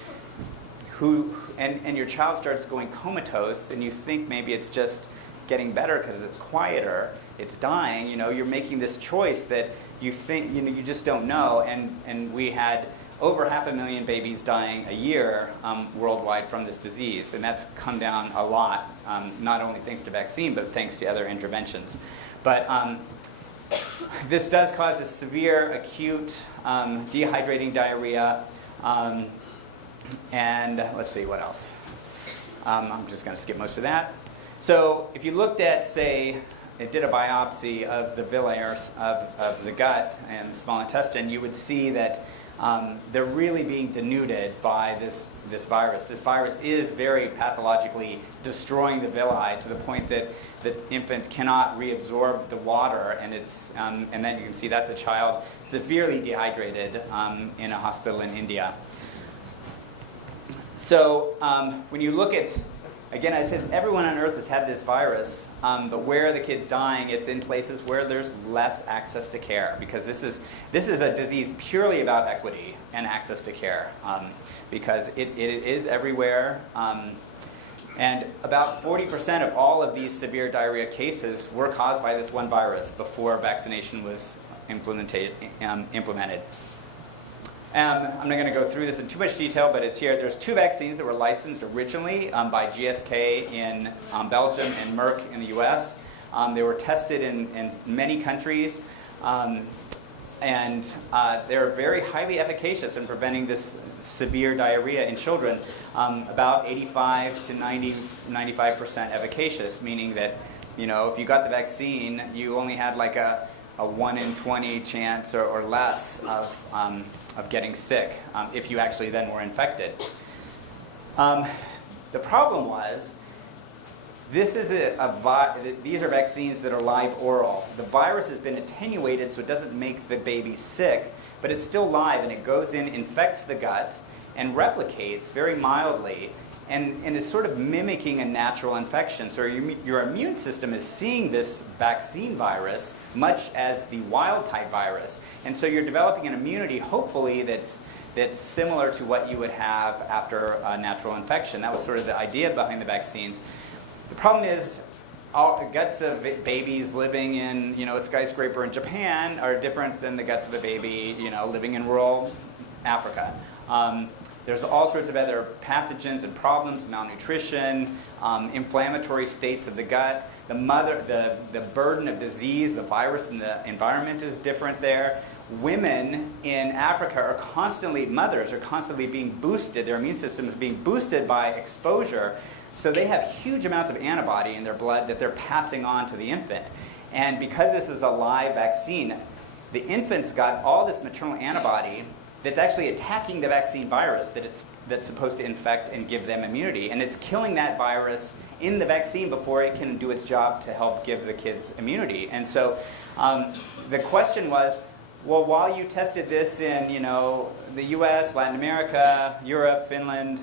and your child starts going comatose, and you think maybe it's just getting better because it's quieter, it's dying, you're making this choice that you think, you just don't know. And we had over 500,000 babies dying a year worldwide from this disease. And that's come down a lot, not only thanks to vaccine, but thanks to other interventions. But this does cause this severe, acute, dehydrating diarrhea. And let's see, what else? I'm just going to skip most of that. So if you looked at, say, it did a biopsy of the villi of the gut and small intestine, you would see that they're really being denuded by this virus. This virus is very pathologically destroying the villi to the point that the infant cannot reabsorb the water, and and then you can see that's a child severely dehydrated in a hospital in India. So when you look at, again, I said everyone on Earth has had this virus, but where are the kids dying? It's in places where there's less access to care, because this is a disease purely about equity and access to care, because it is everywhere. And about 40% of all of these severe diarrhea cases were caused by this one virus before vaccination was implemented. I'm not going to go through this in too much detail, but it's here. There's 2 vaccines that were licensed originally by GSK in Belgium and Merck in the US. They were tested in many countries, and they're very highly efficacious in preventing this severe diarrhea in children. About 85 to 95% efficacious, meaning that, if you got the vaccine, you only had like a 1 in 20 chance or less of getting sick if you actually then were infected. The problem was, these are vaccines that are live oral. The virus has been attenuated so it doesn't make the baby sick, but it's still live, and it goes in, infects the gut, and replicates very mildly, and is sort of mimicking a natural infection. So your immune system is seeing this vaccine virus much as the wild type virus. And so you're developing an immunity, hopefully, that's that's similar to what you would have after a natural infection. That was sort of the idea behind the vaccines. The problem is, all guts of babies living in, a skyscraper in Japan are different than the guts of a baby, living in rural Africa. There's all sorts of other pathogens and problems, malnutrition, inflammatory states of the gut. The burden of disease, the virus in the environment is different there. Women in Africa mothers are constantly being boosted, their immune system is being boosted by exposure. So they have huge amounts of antibody in their blood that they're passing on to the infant. And because this is a live vaccine, the infant's got all this maternal antibody that's actually attacking the vaccine virus that's supposed to infect and give them immunity. And it's killing that virus in the vaccine before it can do its job to help give the kids immunity. And so the question was, well, while you tested this in the US, Latin America, Europe, Finland,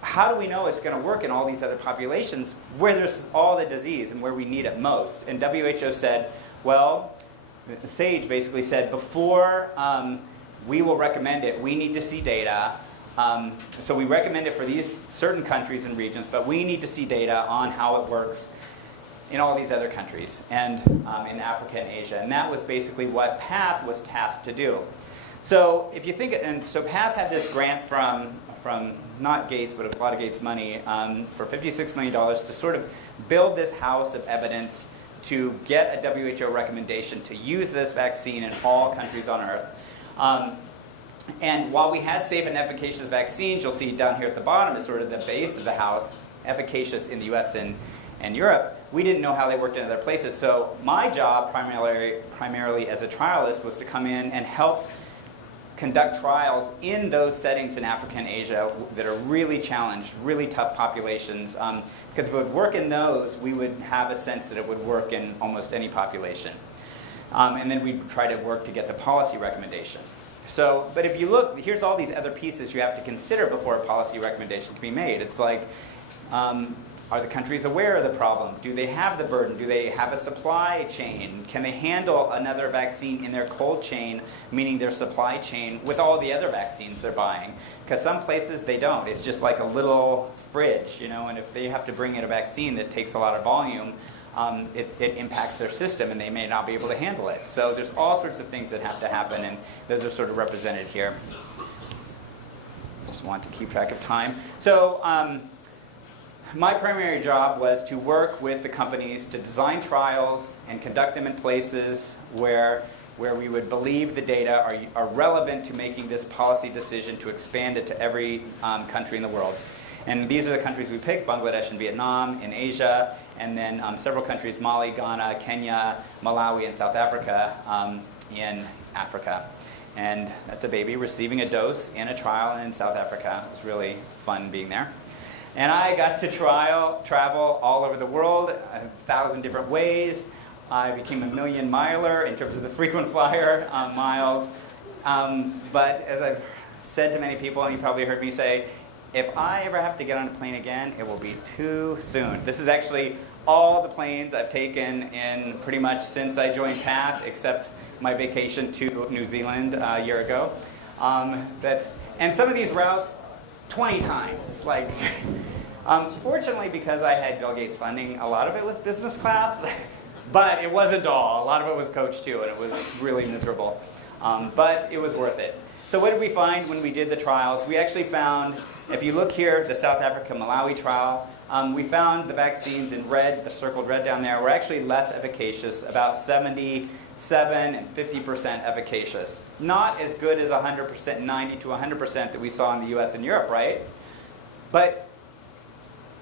how do we know it's going to work in all these other populations where there's all the disease and where we need it most? And WHO said, well, the SAGE basically said, before we will recommend it, we need to see data. So we recommend it for these certain countries and regions, but we need to see data on how it works in all these other countries and in Africa and Asia. And that was basically what PATH was tasked to do. So if you think, and so PATH had this grant from not Gates, but a lot of Gates money for $56 million to sort of build this house of evidence to get a WHO recommendation to use this vaccine in all countries on Earth. And while we had safe and efficacious vaccines, you'll see down here at the bottom is sort of the base of the house, efficacious in the US and Europe, we didn't know how they worked in other places. So my job primarily as a trialist was to come in and help conduct trials in those settings in Africa and Asia that are really challenged, really tough populations. Because if it would work in those, we would have a sense that it would work in almost any population. And then we'd try to work to get the policy recommendation. So, but if you look, here's all these other pieces you have to consider before a policy recommendation can be made. It's like, are the countries aware of the problem? Do they have the burden? Do they have a supply chain? Can they handle another vaccine in their cold chain, meaning their supply chain, with all the other vaccines they're buying? Because some places they don't. It's just like a little fridge, and if they have to bring in a vaccine that takes a lot of volume, it impacts their system and they may not be able to handle it. So there's all sorts of things that have to happen, and those are sort of represented here. Just want to keep track of time. So my primary job was to work with the companies to design trials and conduct them in places where we would believe the data are relevant to making this policy decision to expand it to every country in the world. And these are the countries we picked: Bangladesh and Vietnam in Asia, and then several countries: Mali, Ghana, Kenya, Malawi, and South Africa in Africa. And that's a baby receiving a dose in a trial in South Africa. It was really fun being there. And I got to travel all over the world, 1,000 different ways. I became a million miler in terms of the frequent flyer miles. But as I've said to many people, and you probably heard me say, if I ever have to get on a plane again, it will be too soon. This is actually all the planes I've taken in pretty much since I joined PATH, except my vacation to New Zealand a year ago. And some of these routes, 20 times. Fortunately, because I had Bill Gates funding, a lot of it was business class, but it wasn't all. A lot of it was coach too, and it was really miserable. But it was worth it. So what did we find when we did the trials? We actually found, if you look here, the South Africa-Malawi trial, we found the vaccines in red, the circled red down there, were actually less efficacious, about 77 and 50% efficacious. Not as good as 100%, 90 to 100% that we saw in the US and Europe, right? But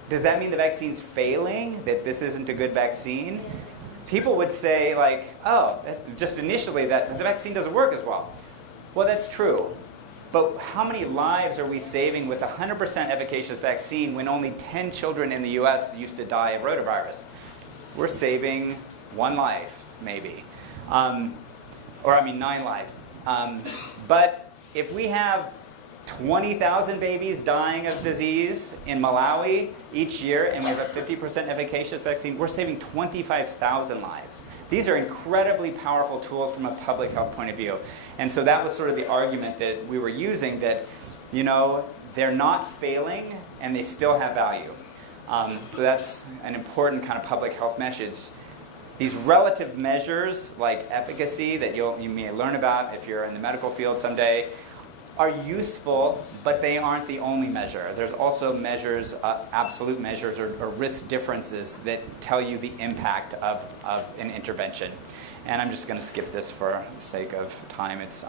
does that mean the vaccine's failing, that this isn't a good vaccine? People would say, just initially, that the vaccine doesn't work as well. Well, that's true. But how many lives are we saving with a 100% efficacious vaccine when only 10 children in the US used to die of rotavirus? We're saving 1 life, maybe. 9 lives. But if we have 20,000 babies dying of disease in Malawi each year, and we have a 50% efficacious vaccine, we're saving 25,000 lives. These are incredibly powerful tools from a public health point of view. And so that was sort of the argument that we were using, that, you know, they're not failing and they still have value. So that's an important kind of public health message. These relative measures, like efficacy, that you may learn about if you're in the medical field someday, are useful, but they aren't the only measure. There's also measures, absolute measures or risk differences that tell you the impact of an intervention. And I'm just going to skip this for the sake of time. It's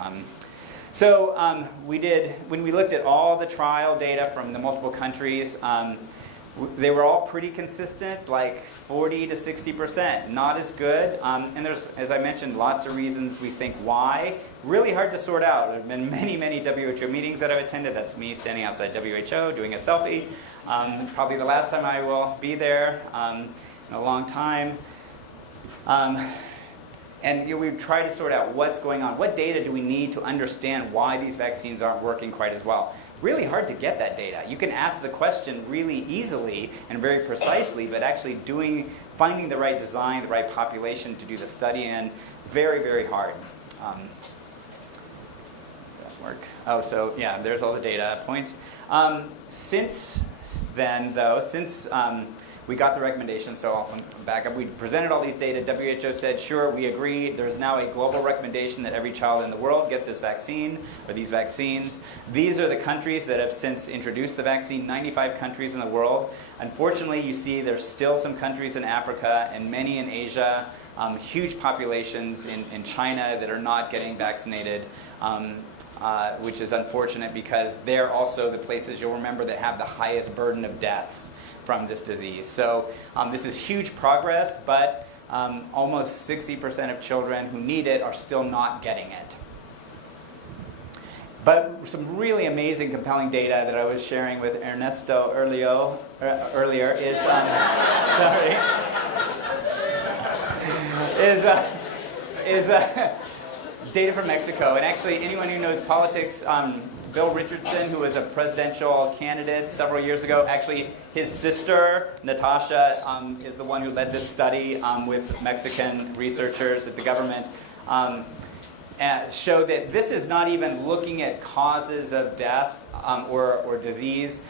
when we looked at all the trial data from the multiple countries, they were all pretty consistent, like 40 to 60%, not as good. And there's, as I mentioned, lots of reasons we think why. Really hard to sort out. There have been many, many WHO meetings that I've attended. That's me standing outside WHO doing a selfie. Probably the last time I will be there in a long time. And we try to sort out what's going on. What data do we need to understand why these vaccines aren't working quite as well? Really hard to get that data. You can ask the question really easily and very precisely, but actually finding the right design, the right population to do the study in, very, very hard. Doesn't work. Oh, so yeah, there's all the data points. Since then, though, we got the recommendation, so I'll back up. We presented all these data. WHO said, sure, we agree. There's now a global recommendation that every child in the world get this vaccine, or these vaccines. These are the countries that have since introduced the vaccine, 95 countries in the world. Unfortunately, you see there's still some countries in Africa and many in Asia, huge populations in China that are not getting vaccinated, which is unfortunate because they're also the places, you'll remember, that have the highest burden of deaths from this disease. So this is huge progress, but almost 60% of children who need it are still not getting it. But some really amazing, compelling data that I was sharing with Ernesto earlier is, data from Mexico. And actually, anyone who knows politics, Bill Richardson, who was a presidential candidate several years ago, actually his sister, Natasha, is the one who led this study with Mexican researchers at the government, and showed that this is not even looking at causes of death or disease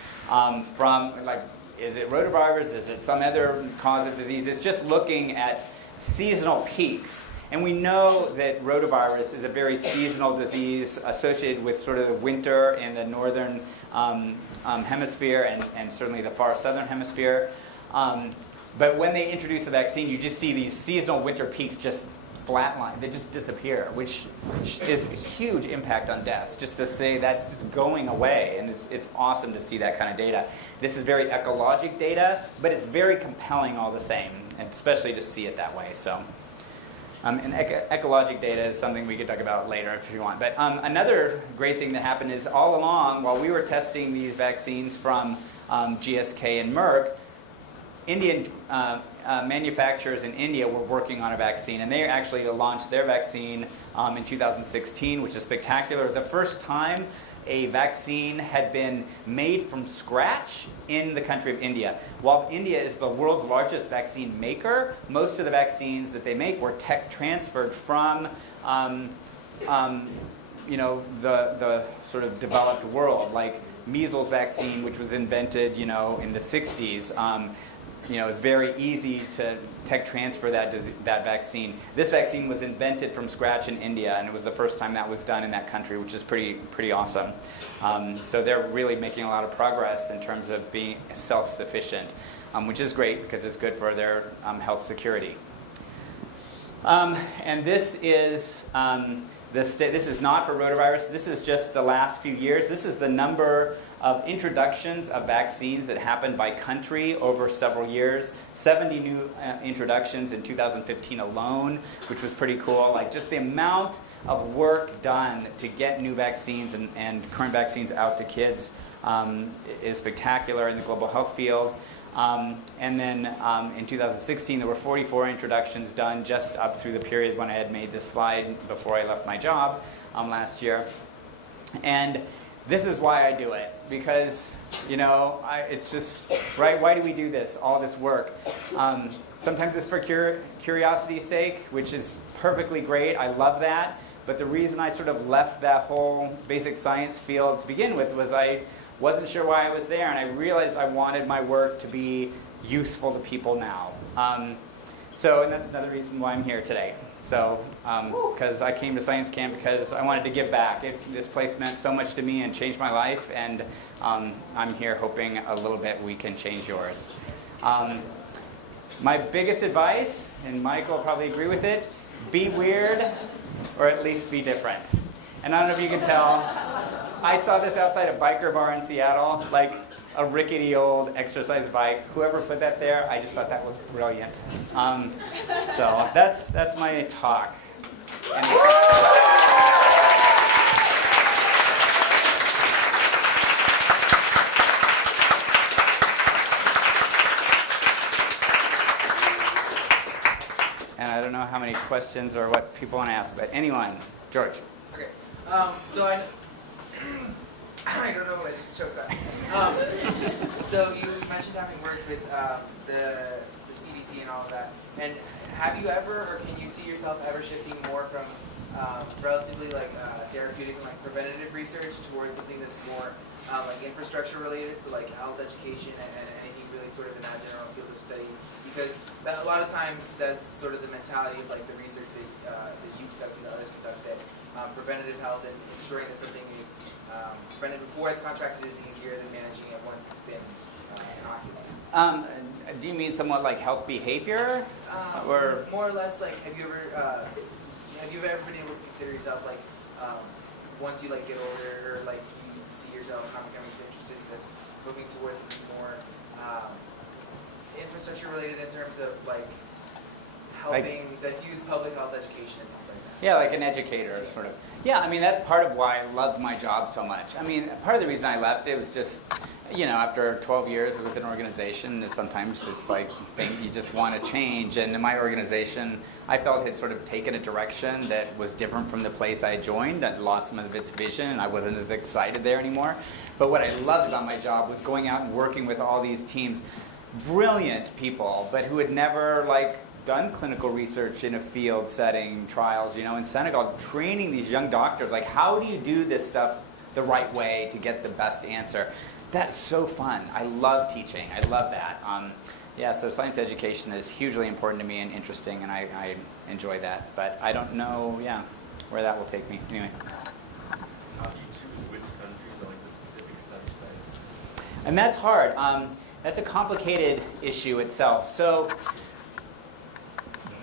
from, like, is it rotavirus, is it some other cause of disease? It's just looking at seasonal peaks. And we know that rotavirus is a very seasonal disease associated with sort of the winter in the northern hemisphere and certainly the far southern hemisphere. But when they introduce the vaccine, you just see these seasonal winter peaks just flatline. They just disappear, which is a huge impact on deaths. Just to say that's just going away, and it's awesome to see that kind of data. This is very ecologic data, but it's very compelling all the same, and especially to see it that way. So. And ecologic data is something we could talk about later if you want. But another great thing that happened is all along, while we were testing these vaccines from GSK and Merck, Indian manufacturers in India were working on a vaccine. And they actually launched their vaccine in 2016, which is spectacular. The first time a vaccine had been made from scratch in the country of India. While India is the world's largest vaccine maker, most of the vaccines that they make were tech transferred from the sort of developed world, like measles vaccine, which was invented in the 60s. Very easy to tech transfer that vaccine. This vaccine was invented from scratch in India, and it was the first time that was done in that country, which is pretty awesome. So they're really making a lot of progress in terms of being self-sufficient, which is great because it's good for their health security. And this is this is not for rotavirus. This is just the last few years. This is the number of introductions of vaccines that happened by country over several years. 70 new introductions in 2015 alone, which was pretty cool. Like, just the amount of work done to get new vaccines and current vaccines out to kids is spectacular in the global health field. And then in 2016, there were 44 introductions done just up through the period when I had made this slide before I left my job last year. And this is why I do it, because You know, it's just, right, why do we do this, all this work? Sometimes it's for curiosity's sake, which is perfectly great. I love that. But the reason I sort of left that whole basic science field to begin with was I wasn't sure why I was there, and I realized I wanted my work to be useful to people now. And that's another reason why I'm here today. So, because I came to Science Camp because I wanted to give back. This place meant so much to me and changed my life, and I'm here hoping a little bit we can change yours. My biggest advice, and Mike will probably agree with it, be weird, or at least be different. And I don't know if you can tell, I saw this outside a biker bar in Seattle, like a rickety old exercise bike. Whoever put that there, I just thought that was brilliant. So that's my talk. And I don't know how many questions or what people want to ask, but anyone, George. Okay. So I don't know what I just choked on. So you mentioned having worked with the CDC and all of that. And have you ever, or can you see yourself ever shifting more from relatively like therapeutic and like preventative research towards something that's more like infrastructure related, so like health education and anything really sort of in that general field of study? Because a lot of times that's sort of the mentality of like the research that you conducted, others conducted. Preventative health and ensuring that something is prevented before it's contracted is easier than managing it once it's been inoculated. Do you mean somewhat like health behavior? Or more or less, like have you ever been able to consider yourself like once you like get older, or like you see yourself not becoming so interested in this, moving towards something more infrastructure related in terms of like helping diffuse public health education and things like that? Yeah, like an educator, sort of. Yeah, I mean, that's part of why I loved my job so much. I mean, part of the reason I left, it was just, you know, after 12 years with an organization, sometimes it's like you just want to change. And in my organization, I felt had sort of taken a direction that was different from the place I joined, that lost some of its vision, and I wasn't as excited there anymore. But what I loved about my job was going out and working with all these teams, brilliant people, but who had never, like, done clinical research in a field setting, trials, you know, in Senegal, training these young doctors, like, how do you do this stuff the right way to get the best answer? That's so fun. I love teaching. I love that. Yeah, so science education is hugely important to me and interesting, and I enjoy that. But I don't know, yeah, where that will take me. Anyway. How do you choose which countries are like the specific study sites? And that's hard. That's a complicated issue itself. So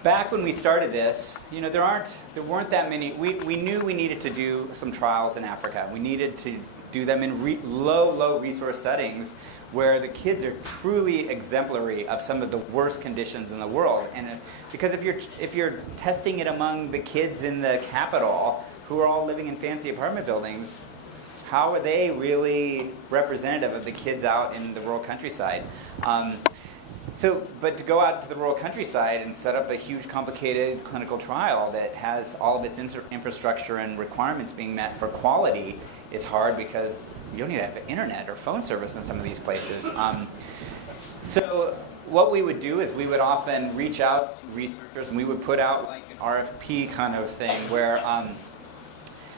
back when we started this, you know, there weren't that many. We knew we needed to do some trials in Africa. We needed to do them in low resource settings where the kids are truly exemplary of some of the worst conditions in the world. And because if you're testing it among the kids in the capital who are all living in fancy apartment buildings, how are they really representative of the kids out in the rural countryside? But to go out to the rural countryside and set up a huge, complicated clinical trial that has all of its infrastructure and requirements being met for quality is hard because you don't even have internet or phone service in some of these places. So what we would do is we would often reach out to researchers and we would put out like an RFP kind of thing where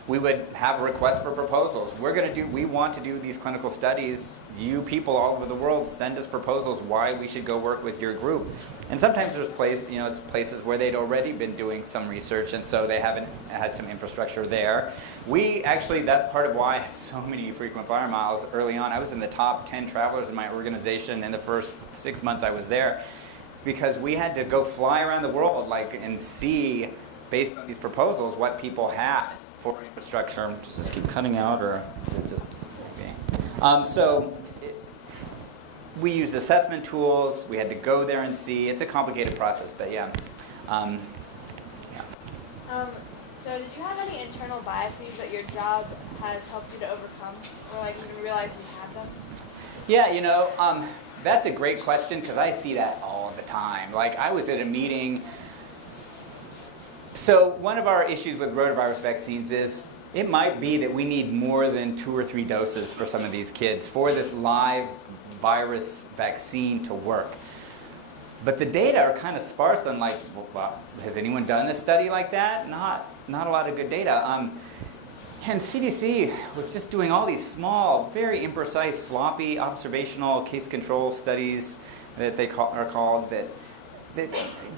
we would have a request for proposals. We want to do these clinical studies. You people all over the world send us proposals why we should go work with your group. And sometimes there's places where they'd already been doing some research, and so they haven't had some infrastructure there. That's part of why I had so many frequent flyer miles early on. I was in the top 10 travelers in my organization in the first 6 months I was there, because we had to go fly around the world and see, based on these proposals, what people had for infrastructure. Just keep cutting out, or just okay. We used assessment tools. We had to go there and see. It's a complicated process, but yeah. So did you have any internal biases that your job has helped you to overcome, or like even realize you have them? Yeah, that's a great question because I see that all the time. Like I was at a meeting. So one of our issues with rotavirus vaccines is it might be that we need more than 2 or 3 doses for some of these kids for this live virus vaccine to work. But the data are kind of sparse on like, well, has anyone done a study like that? Not a lot of good data. And CDC was just doing all these small, very imprecise, sloppy, observational case control studies that are called that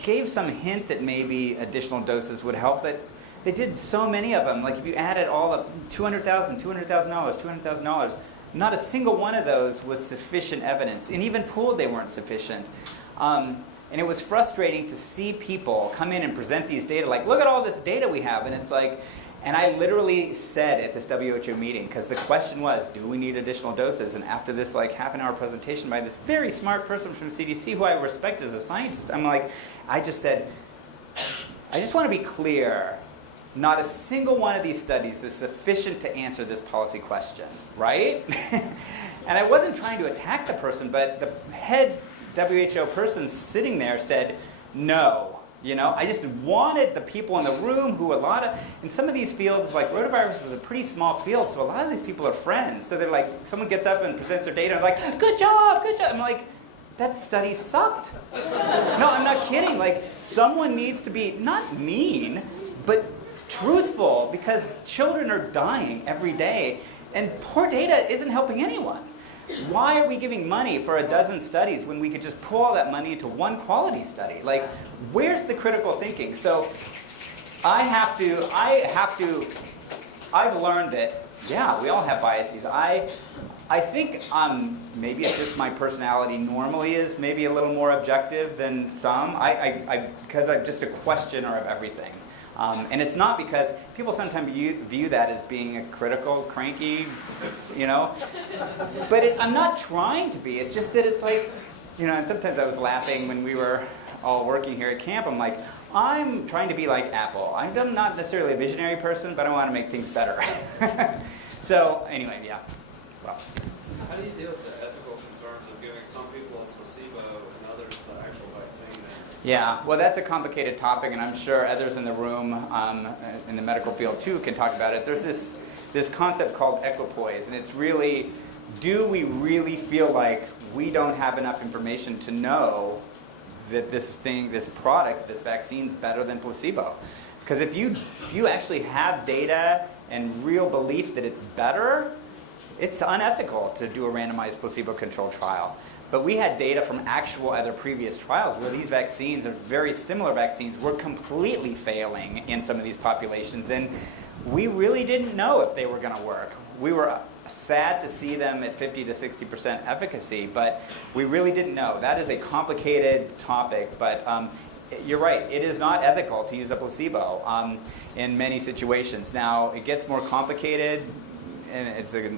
gave some hint that maybe additional doses would help, but they did so many of them. Like if you added all up, $200,000, $200,000, not a single one of those was sufficient evidence. And even pooled, they weren't sufficient. And it was frustrating to see people come in and present these data, like, look at all this data we have. And it's like, and I literally said at this WHO meeting, because the question was, do we need additional doses? And after this like half-an-hour presentation by this very smart person from CDC, who I respect as a scientist, I'm like, I just said, I just want to be clear, not a single one of these studies is sufficient to answer this policy question, right? And I wasn't trying to attack the person, but the head WHO person sitting there said, no. You know, I just wanted the people in the room who in some of these fields, like rotavirus was a pretty small field, so a lot of these people are friends. So they're like, someone gets up and presents their data and they're like, good job, good job. I'm like, that study sucked. No, I'm not kidding. Like, someone needs to be, not mean, but truthful, because children are dying every day, and poor data isn't helping anyone. Why are we giving money for a dozen studies when we could just pull all that money into one quality study? Like, where's the critical thinking? So I've learned that, yeah, we all have biases. I think maybe it's just my personality normally is maybe a little more objective than some. Because I'm just a questioner of everything. And it's not because people sometimes view that as being a critical, cranky, you know. But I'm not trying to be. It's just that it's like, you know, and sometimes I was laughing when we were all working here at camp. I'm like, I'm trying to be like Apple. I'm not necessarily a visionary person, but I want to make things better. So anyway, yeah. Well. How do you deal with the ethical concerns of giving some people a placebo and others the actual vaccine? Yeah, well, that's a complicated topic, and I'm sure others in the room in the medical field too can talk about it. There's this concept called equipoise, and it's really, do we really feel like we don't have enough information to know that this product, this vaccine is better than placebo? Because if you actually have data and real belief that it's better, it's unethical to do a randomized placebo-controlled trial. But we had data from actual other previous trials where these vaccines, or very similar vaccines, were completely failing in some of these populations. And we really didn't know if they were going to work. We were sad to see them at 50 to 60% efficacy, but we really didn't know. That is a complicated topic, but you're right. It is not ethical to use a placebo in many situations. Now, it gets more complicated, and it's a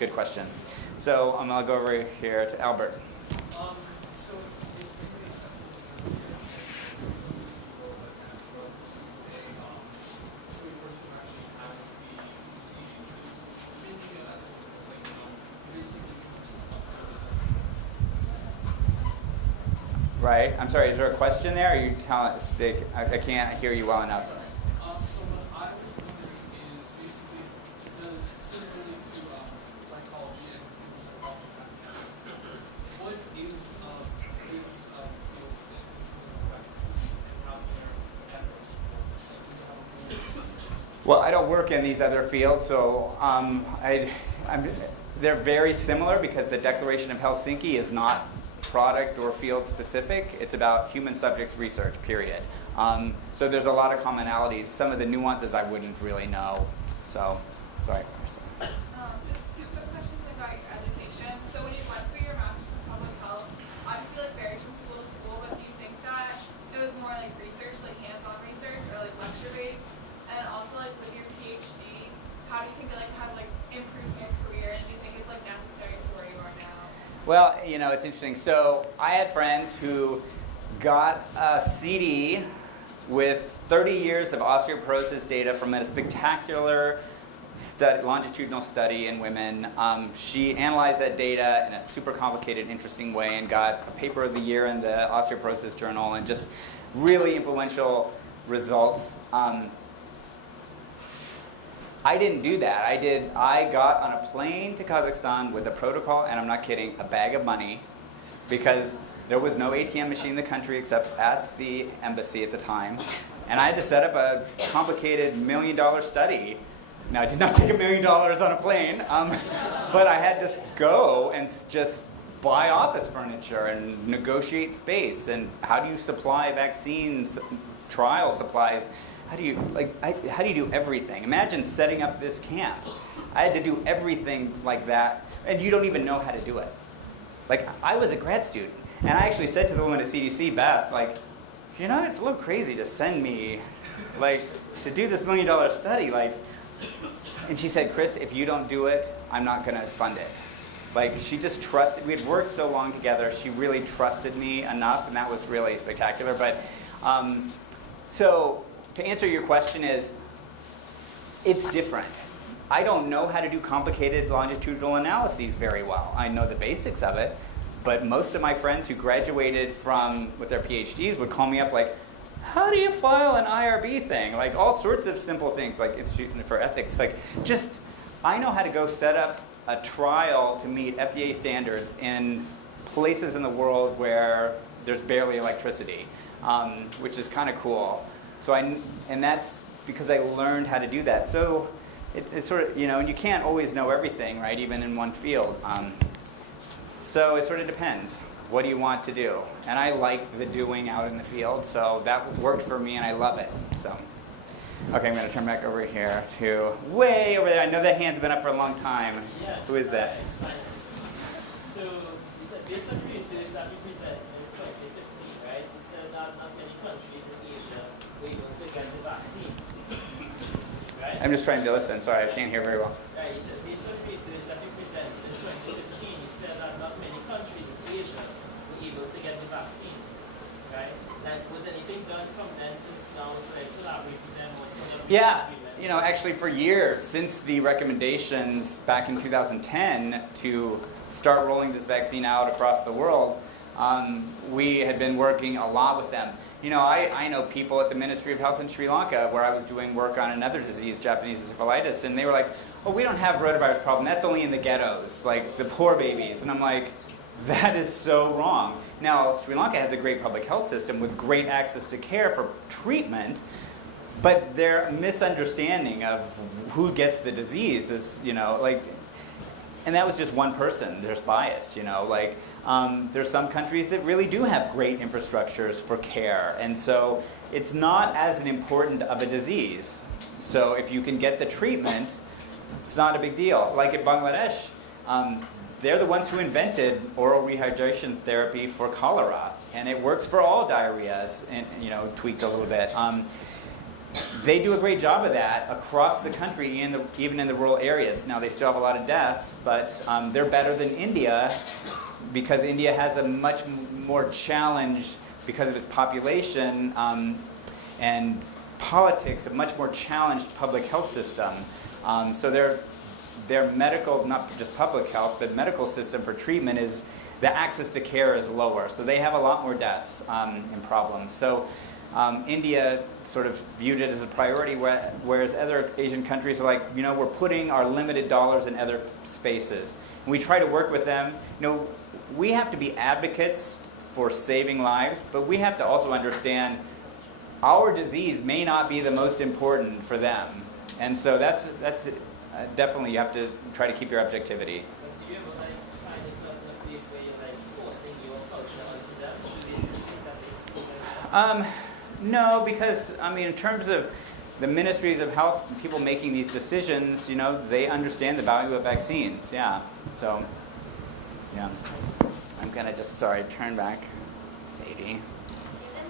good question. So I'm going to go over here to Albert. So it's basically Right. I'm sorry. Is there a question there? Or are you telling stick? I can't hear you well enough. So what I was wondering is basically does similarly to psychology and human psychology, what is this field's in vaccines and how their efforts work? So do you have a role? Well, I don't work in these other fields, so they're very similar because the Declaration of Helsinki is not product or field specific. It's about human subjects research, period. So there's a lot of commonalities. Some of the nuances I wouldn't really know. So, sorry. Just two quick questions about your education. So when you went through your master's in public health, obviously like varies from school to school, but do you think that it was more like research, like hands-on research, or like lecture-based? And also like with your PhD, how do you think it like has like improved your career? And do you think it's like necessary for where you are now? Well, you know, it's interesting. So I had friends who got a CD with 30 years of osteoporosis data from a spectacular longitudinal study in women. She analyzed that data in a super complicated, interesting way and got a paper of the year in the Osteoporosis Journal and just really influential results. I didn't do that. I got on a plane to Kazakhstan with a protocol, and I'm not kidding, a bag of money, because there was no ATM machine in the country except at the embassy at the time. And I had to set up a complicated $1 million study. Now, I did not take $1 million on a plane, but I had to go and just buy office furniture and negotiate space. And how do you supply vaccines, trial supplies? How do you do everything? Imagine setting up this camp. I had to do everything like that, and you don't even know how to do it. Like, I was a grad student, and I actually said to the woman at CDC, Beth, like, you know, it's a little crazy to send me, like, to do this $1 million study, like, and she said, Chris, if you don't do it, I'm not gonna fund it. Like, she just trusted, we had worked so long together, she really trusted me enough, and that was really spectacular. But, so, to answer your question is, it's different. I don't know how to do complicated longitudinal analyses very well. I know the basics of it, but most of my friends who graduated with their PhDs would call me up like, how do you file an IRB thing? Like all sorts of simple things, like Institute for Ethics. Like just, I know how to go set up a trial to meet FDA standards in places in the world where there's barely electricity, which is kind of cool. So and that's because I learned how to do that. So it's sort of, you know, and you can't always know everything, right, even in one field. So it sort of depends. What do you want to do? And I like the doing out in the field, so that worked for me and I love it. So, okay, I'm going to turn back over here to way over there. I know that hand's been up for a long time. Yes, Who is that? So, you said based on research that you presented in 2015, right? You said that not many countries in Asia were able to get the vaccine. Right? I'm just trying to listen. Sorry, I can't hear very well. Right, you said based on research that you presented in 2015, you said that not many countries in Asia were able to get the vaccine. Right? Like, was anything done from then to now to like collaborate with them or some of the Yeah, agreements? you know, actually for years, since the recommendations back in 2010 to start rolling this vaccine out across the world, we had been working a lot with them. You know, I know people at the Ministry of Health in Sri Lanka where I was doing work on another disease, Japanese encephalitis, and they were like, oh, we don't have a rotavirus problem, that's only in the ghettos, like the poor babies. And I'm like, that is so wrong. Now, Sri Lanka has a great public health system with great access to care for treatment, but their misunderstanding of who gets the disease is, you know, like, and that was just one person. There's bias, you know, like there's some countries that really do have great infrastructures for care, and so it's not as an important of a disease. So if you can get the treatment, it's not a big deal. Like in Bangladesh, they're the ones who invented oral rehydration therapy for cholera, and it works for all diarrheas, and you know, tweaked a little bit. They do a great job of that across the country, even in the rural areas. Now, they still have a lot of deaths, but they're better than India because India has a much more challenged, because of its population and politics, a much more challenged public health system. So their medical, not just public health, but medical system for treatment is, the access to care is lower. So they have a lot more deaths and problems. So India sort of viewed it as a priority, whereas other Asian countries are like, you know, we're putting our limited dollars in other spaces. And we try to work with them. You know, we have to be advocates for saving lives, but we have to also understand our disease may not be the most important for them. And so that's definitely, you have to try to keep your objectivity. But do you ever like find yourself in a place where you're like forcing your culture onto them? Do you think that they feel like that? No, because, I mean, in terms of the ministries of health, people making these decisions, you know, they understand the value of vaccines, yeah. So, yeah. I'm gonna just, sorry, turn back. Sadie. Given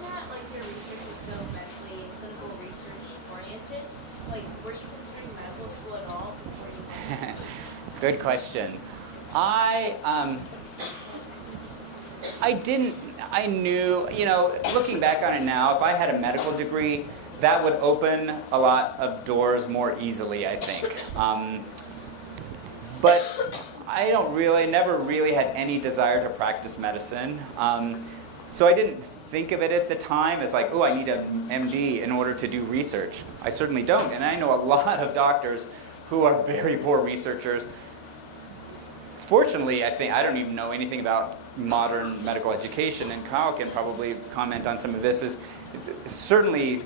that, like, your research is so medically and clinical research oriented, like, were you considering medical school at all before you Good question. I knew, you know, looking back on it now, if I had a medical degree, that would open a lot of doors more easily, I think. But I never really had any desire to practice medicine. So I didn't think of it at the time as like, oh, I need an MD in order to do research. I certainly don't. And I know a lot of doctors who are very poor researchers. Fortunately, I don't even know anything about modern medical education, and Kyle can probably comment on some of this, is certainly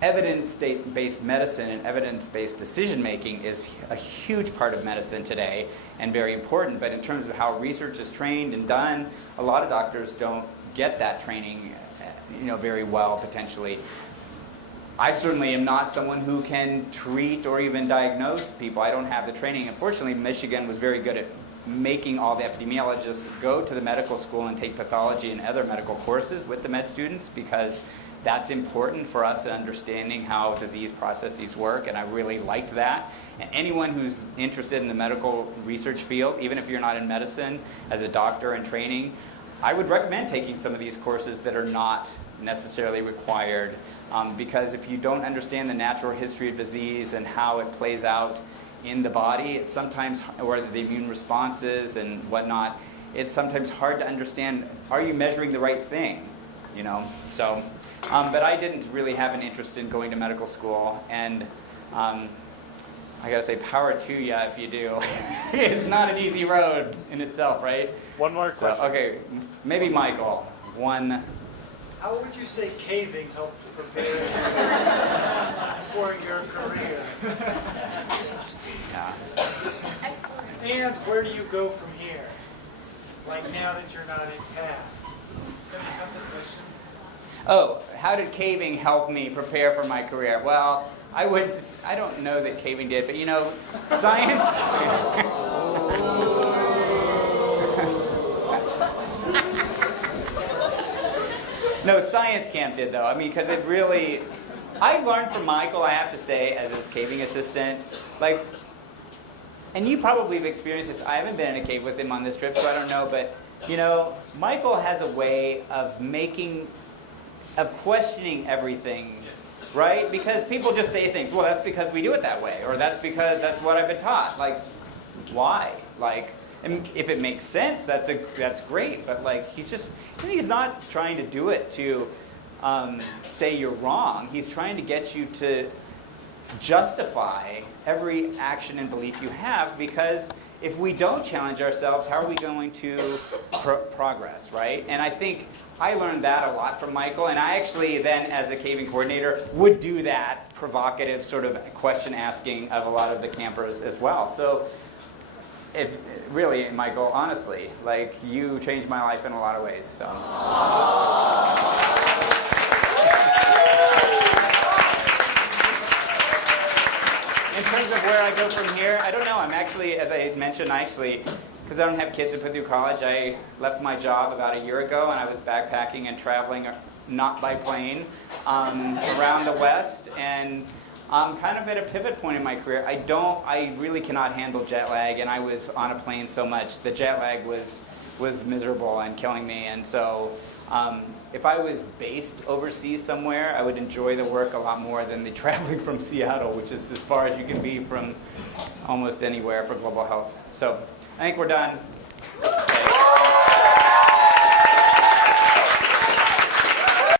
evidence-based medicine and evidence-based decision-making is a huge part of medicine today and very important. But in terms of how research is trained and done, a lot of doctors don't get that training, very well, potentially. I certainly am not someone who can treat or even diagnose people. I don't have the training. Unfortunately, Michigan was very good at making all the epidemiologists go to the medical school and take pathology and other medical courses with the med students, because that's important for us in understanding how disease processes work, and I really liked that. And anyone who's interested in the medical research field, even if you're not in medicine, as a doctor in training, I would recommend taking some of these courses that are not necessarily required, because if you don't understand the natural history of disease and how it plays out in the body, it's sometimes, or the immune responses and whatnot, it's sometimes hard to understand, are you measuring the right thing? So, but I didn't really have an interest in going to medical school, and I gotta say, power to you if you do. It's not an easy road in itself, right? One more So, question. okay, maybe Michael, one. How would you say caving helped prepare for your career? Yeah. And where do you go from here? Like now that you're not in PATH? Can I have the question? Oh, how did caving help me prepare for my career? Well, I don't know that caving did, but science. No, science camp did though. Because it really, I learned from Michael, I have to say, as his caving assistant, and you probably have experienced this. I haven't been in a cave with him on this trip, so I don't know, but Michael has a way of questioning everything, right? Because people just say things, well, that's because we do it that way, or that's because that's what I've been taught. Why? And if it makes sense, that's great, but he's not trying to do it to say you're wrong. He's trying to get you to justify every action and belief you have, because if we don't challenge ourselves, how are we going to progress, right? And I think I learned that a lot from Michael, and I actually then, as a caving coordinator, would do that provocative sort of question asking of a lot of the campers as well. So, really, Michael, honestly, you changed my life in a lot of ways. So. In terms of where I go from here, I don't know. I'm actually, as I mentioned, because I don't have kids to put through college, I left my job about a year ago, and I was backpacking and traveling, not by plane, around the West, and I'm kind of at a pivot point in my career. I really cannot handle jet lag, and I was on a plane so much. The jet lag was miserable and killing me, and so if I was based overseas somewhere, I would enjoy the work a lot more than the traveling from Seattle, which is as far as you can be from almost anywhere for global health. So I think we're done.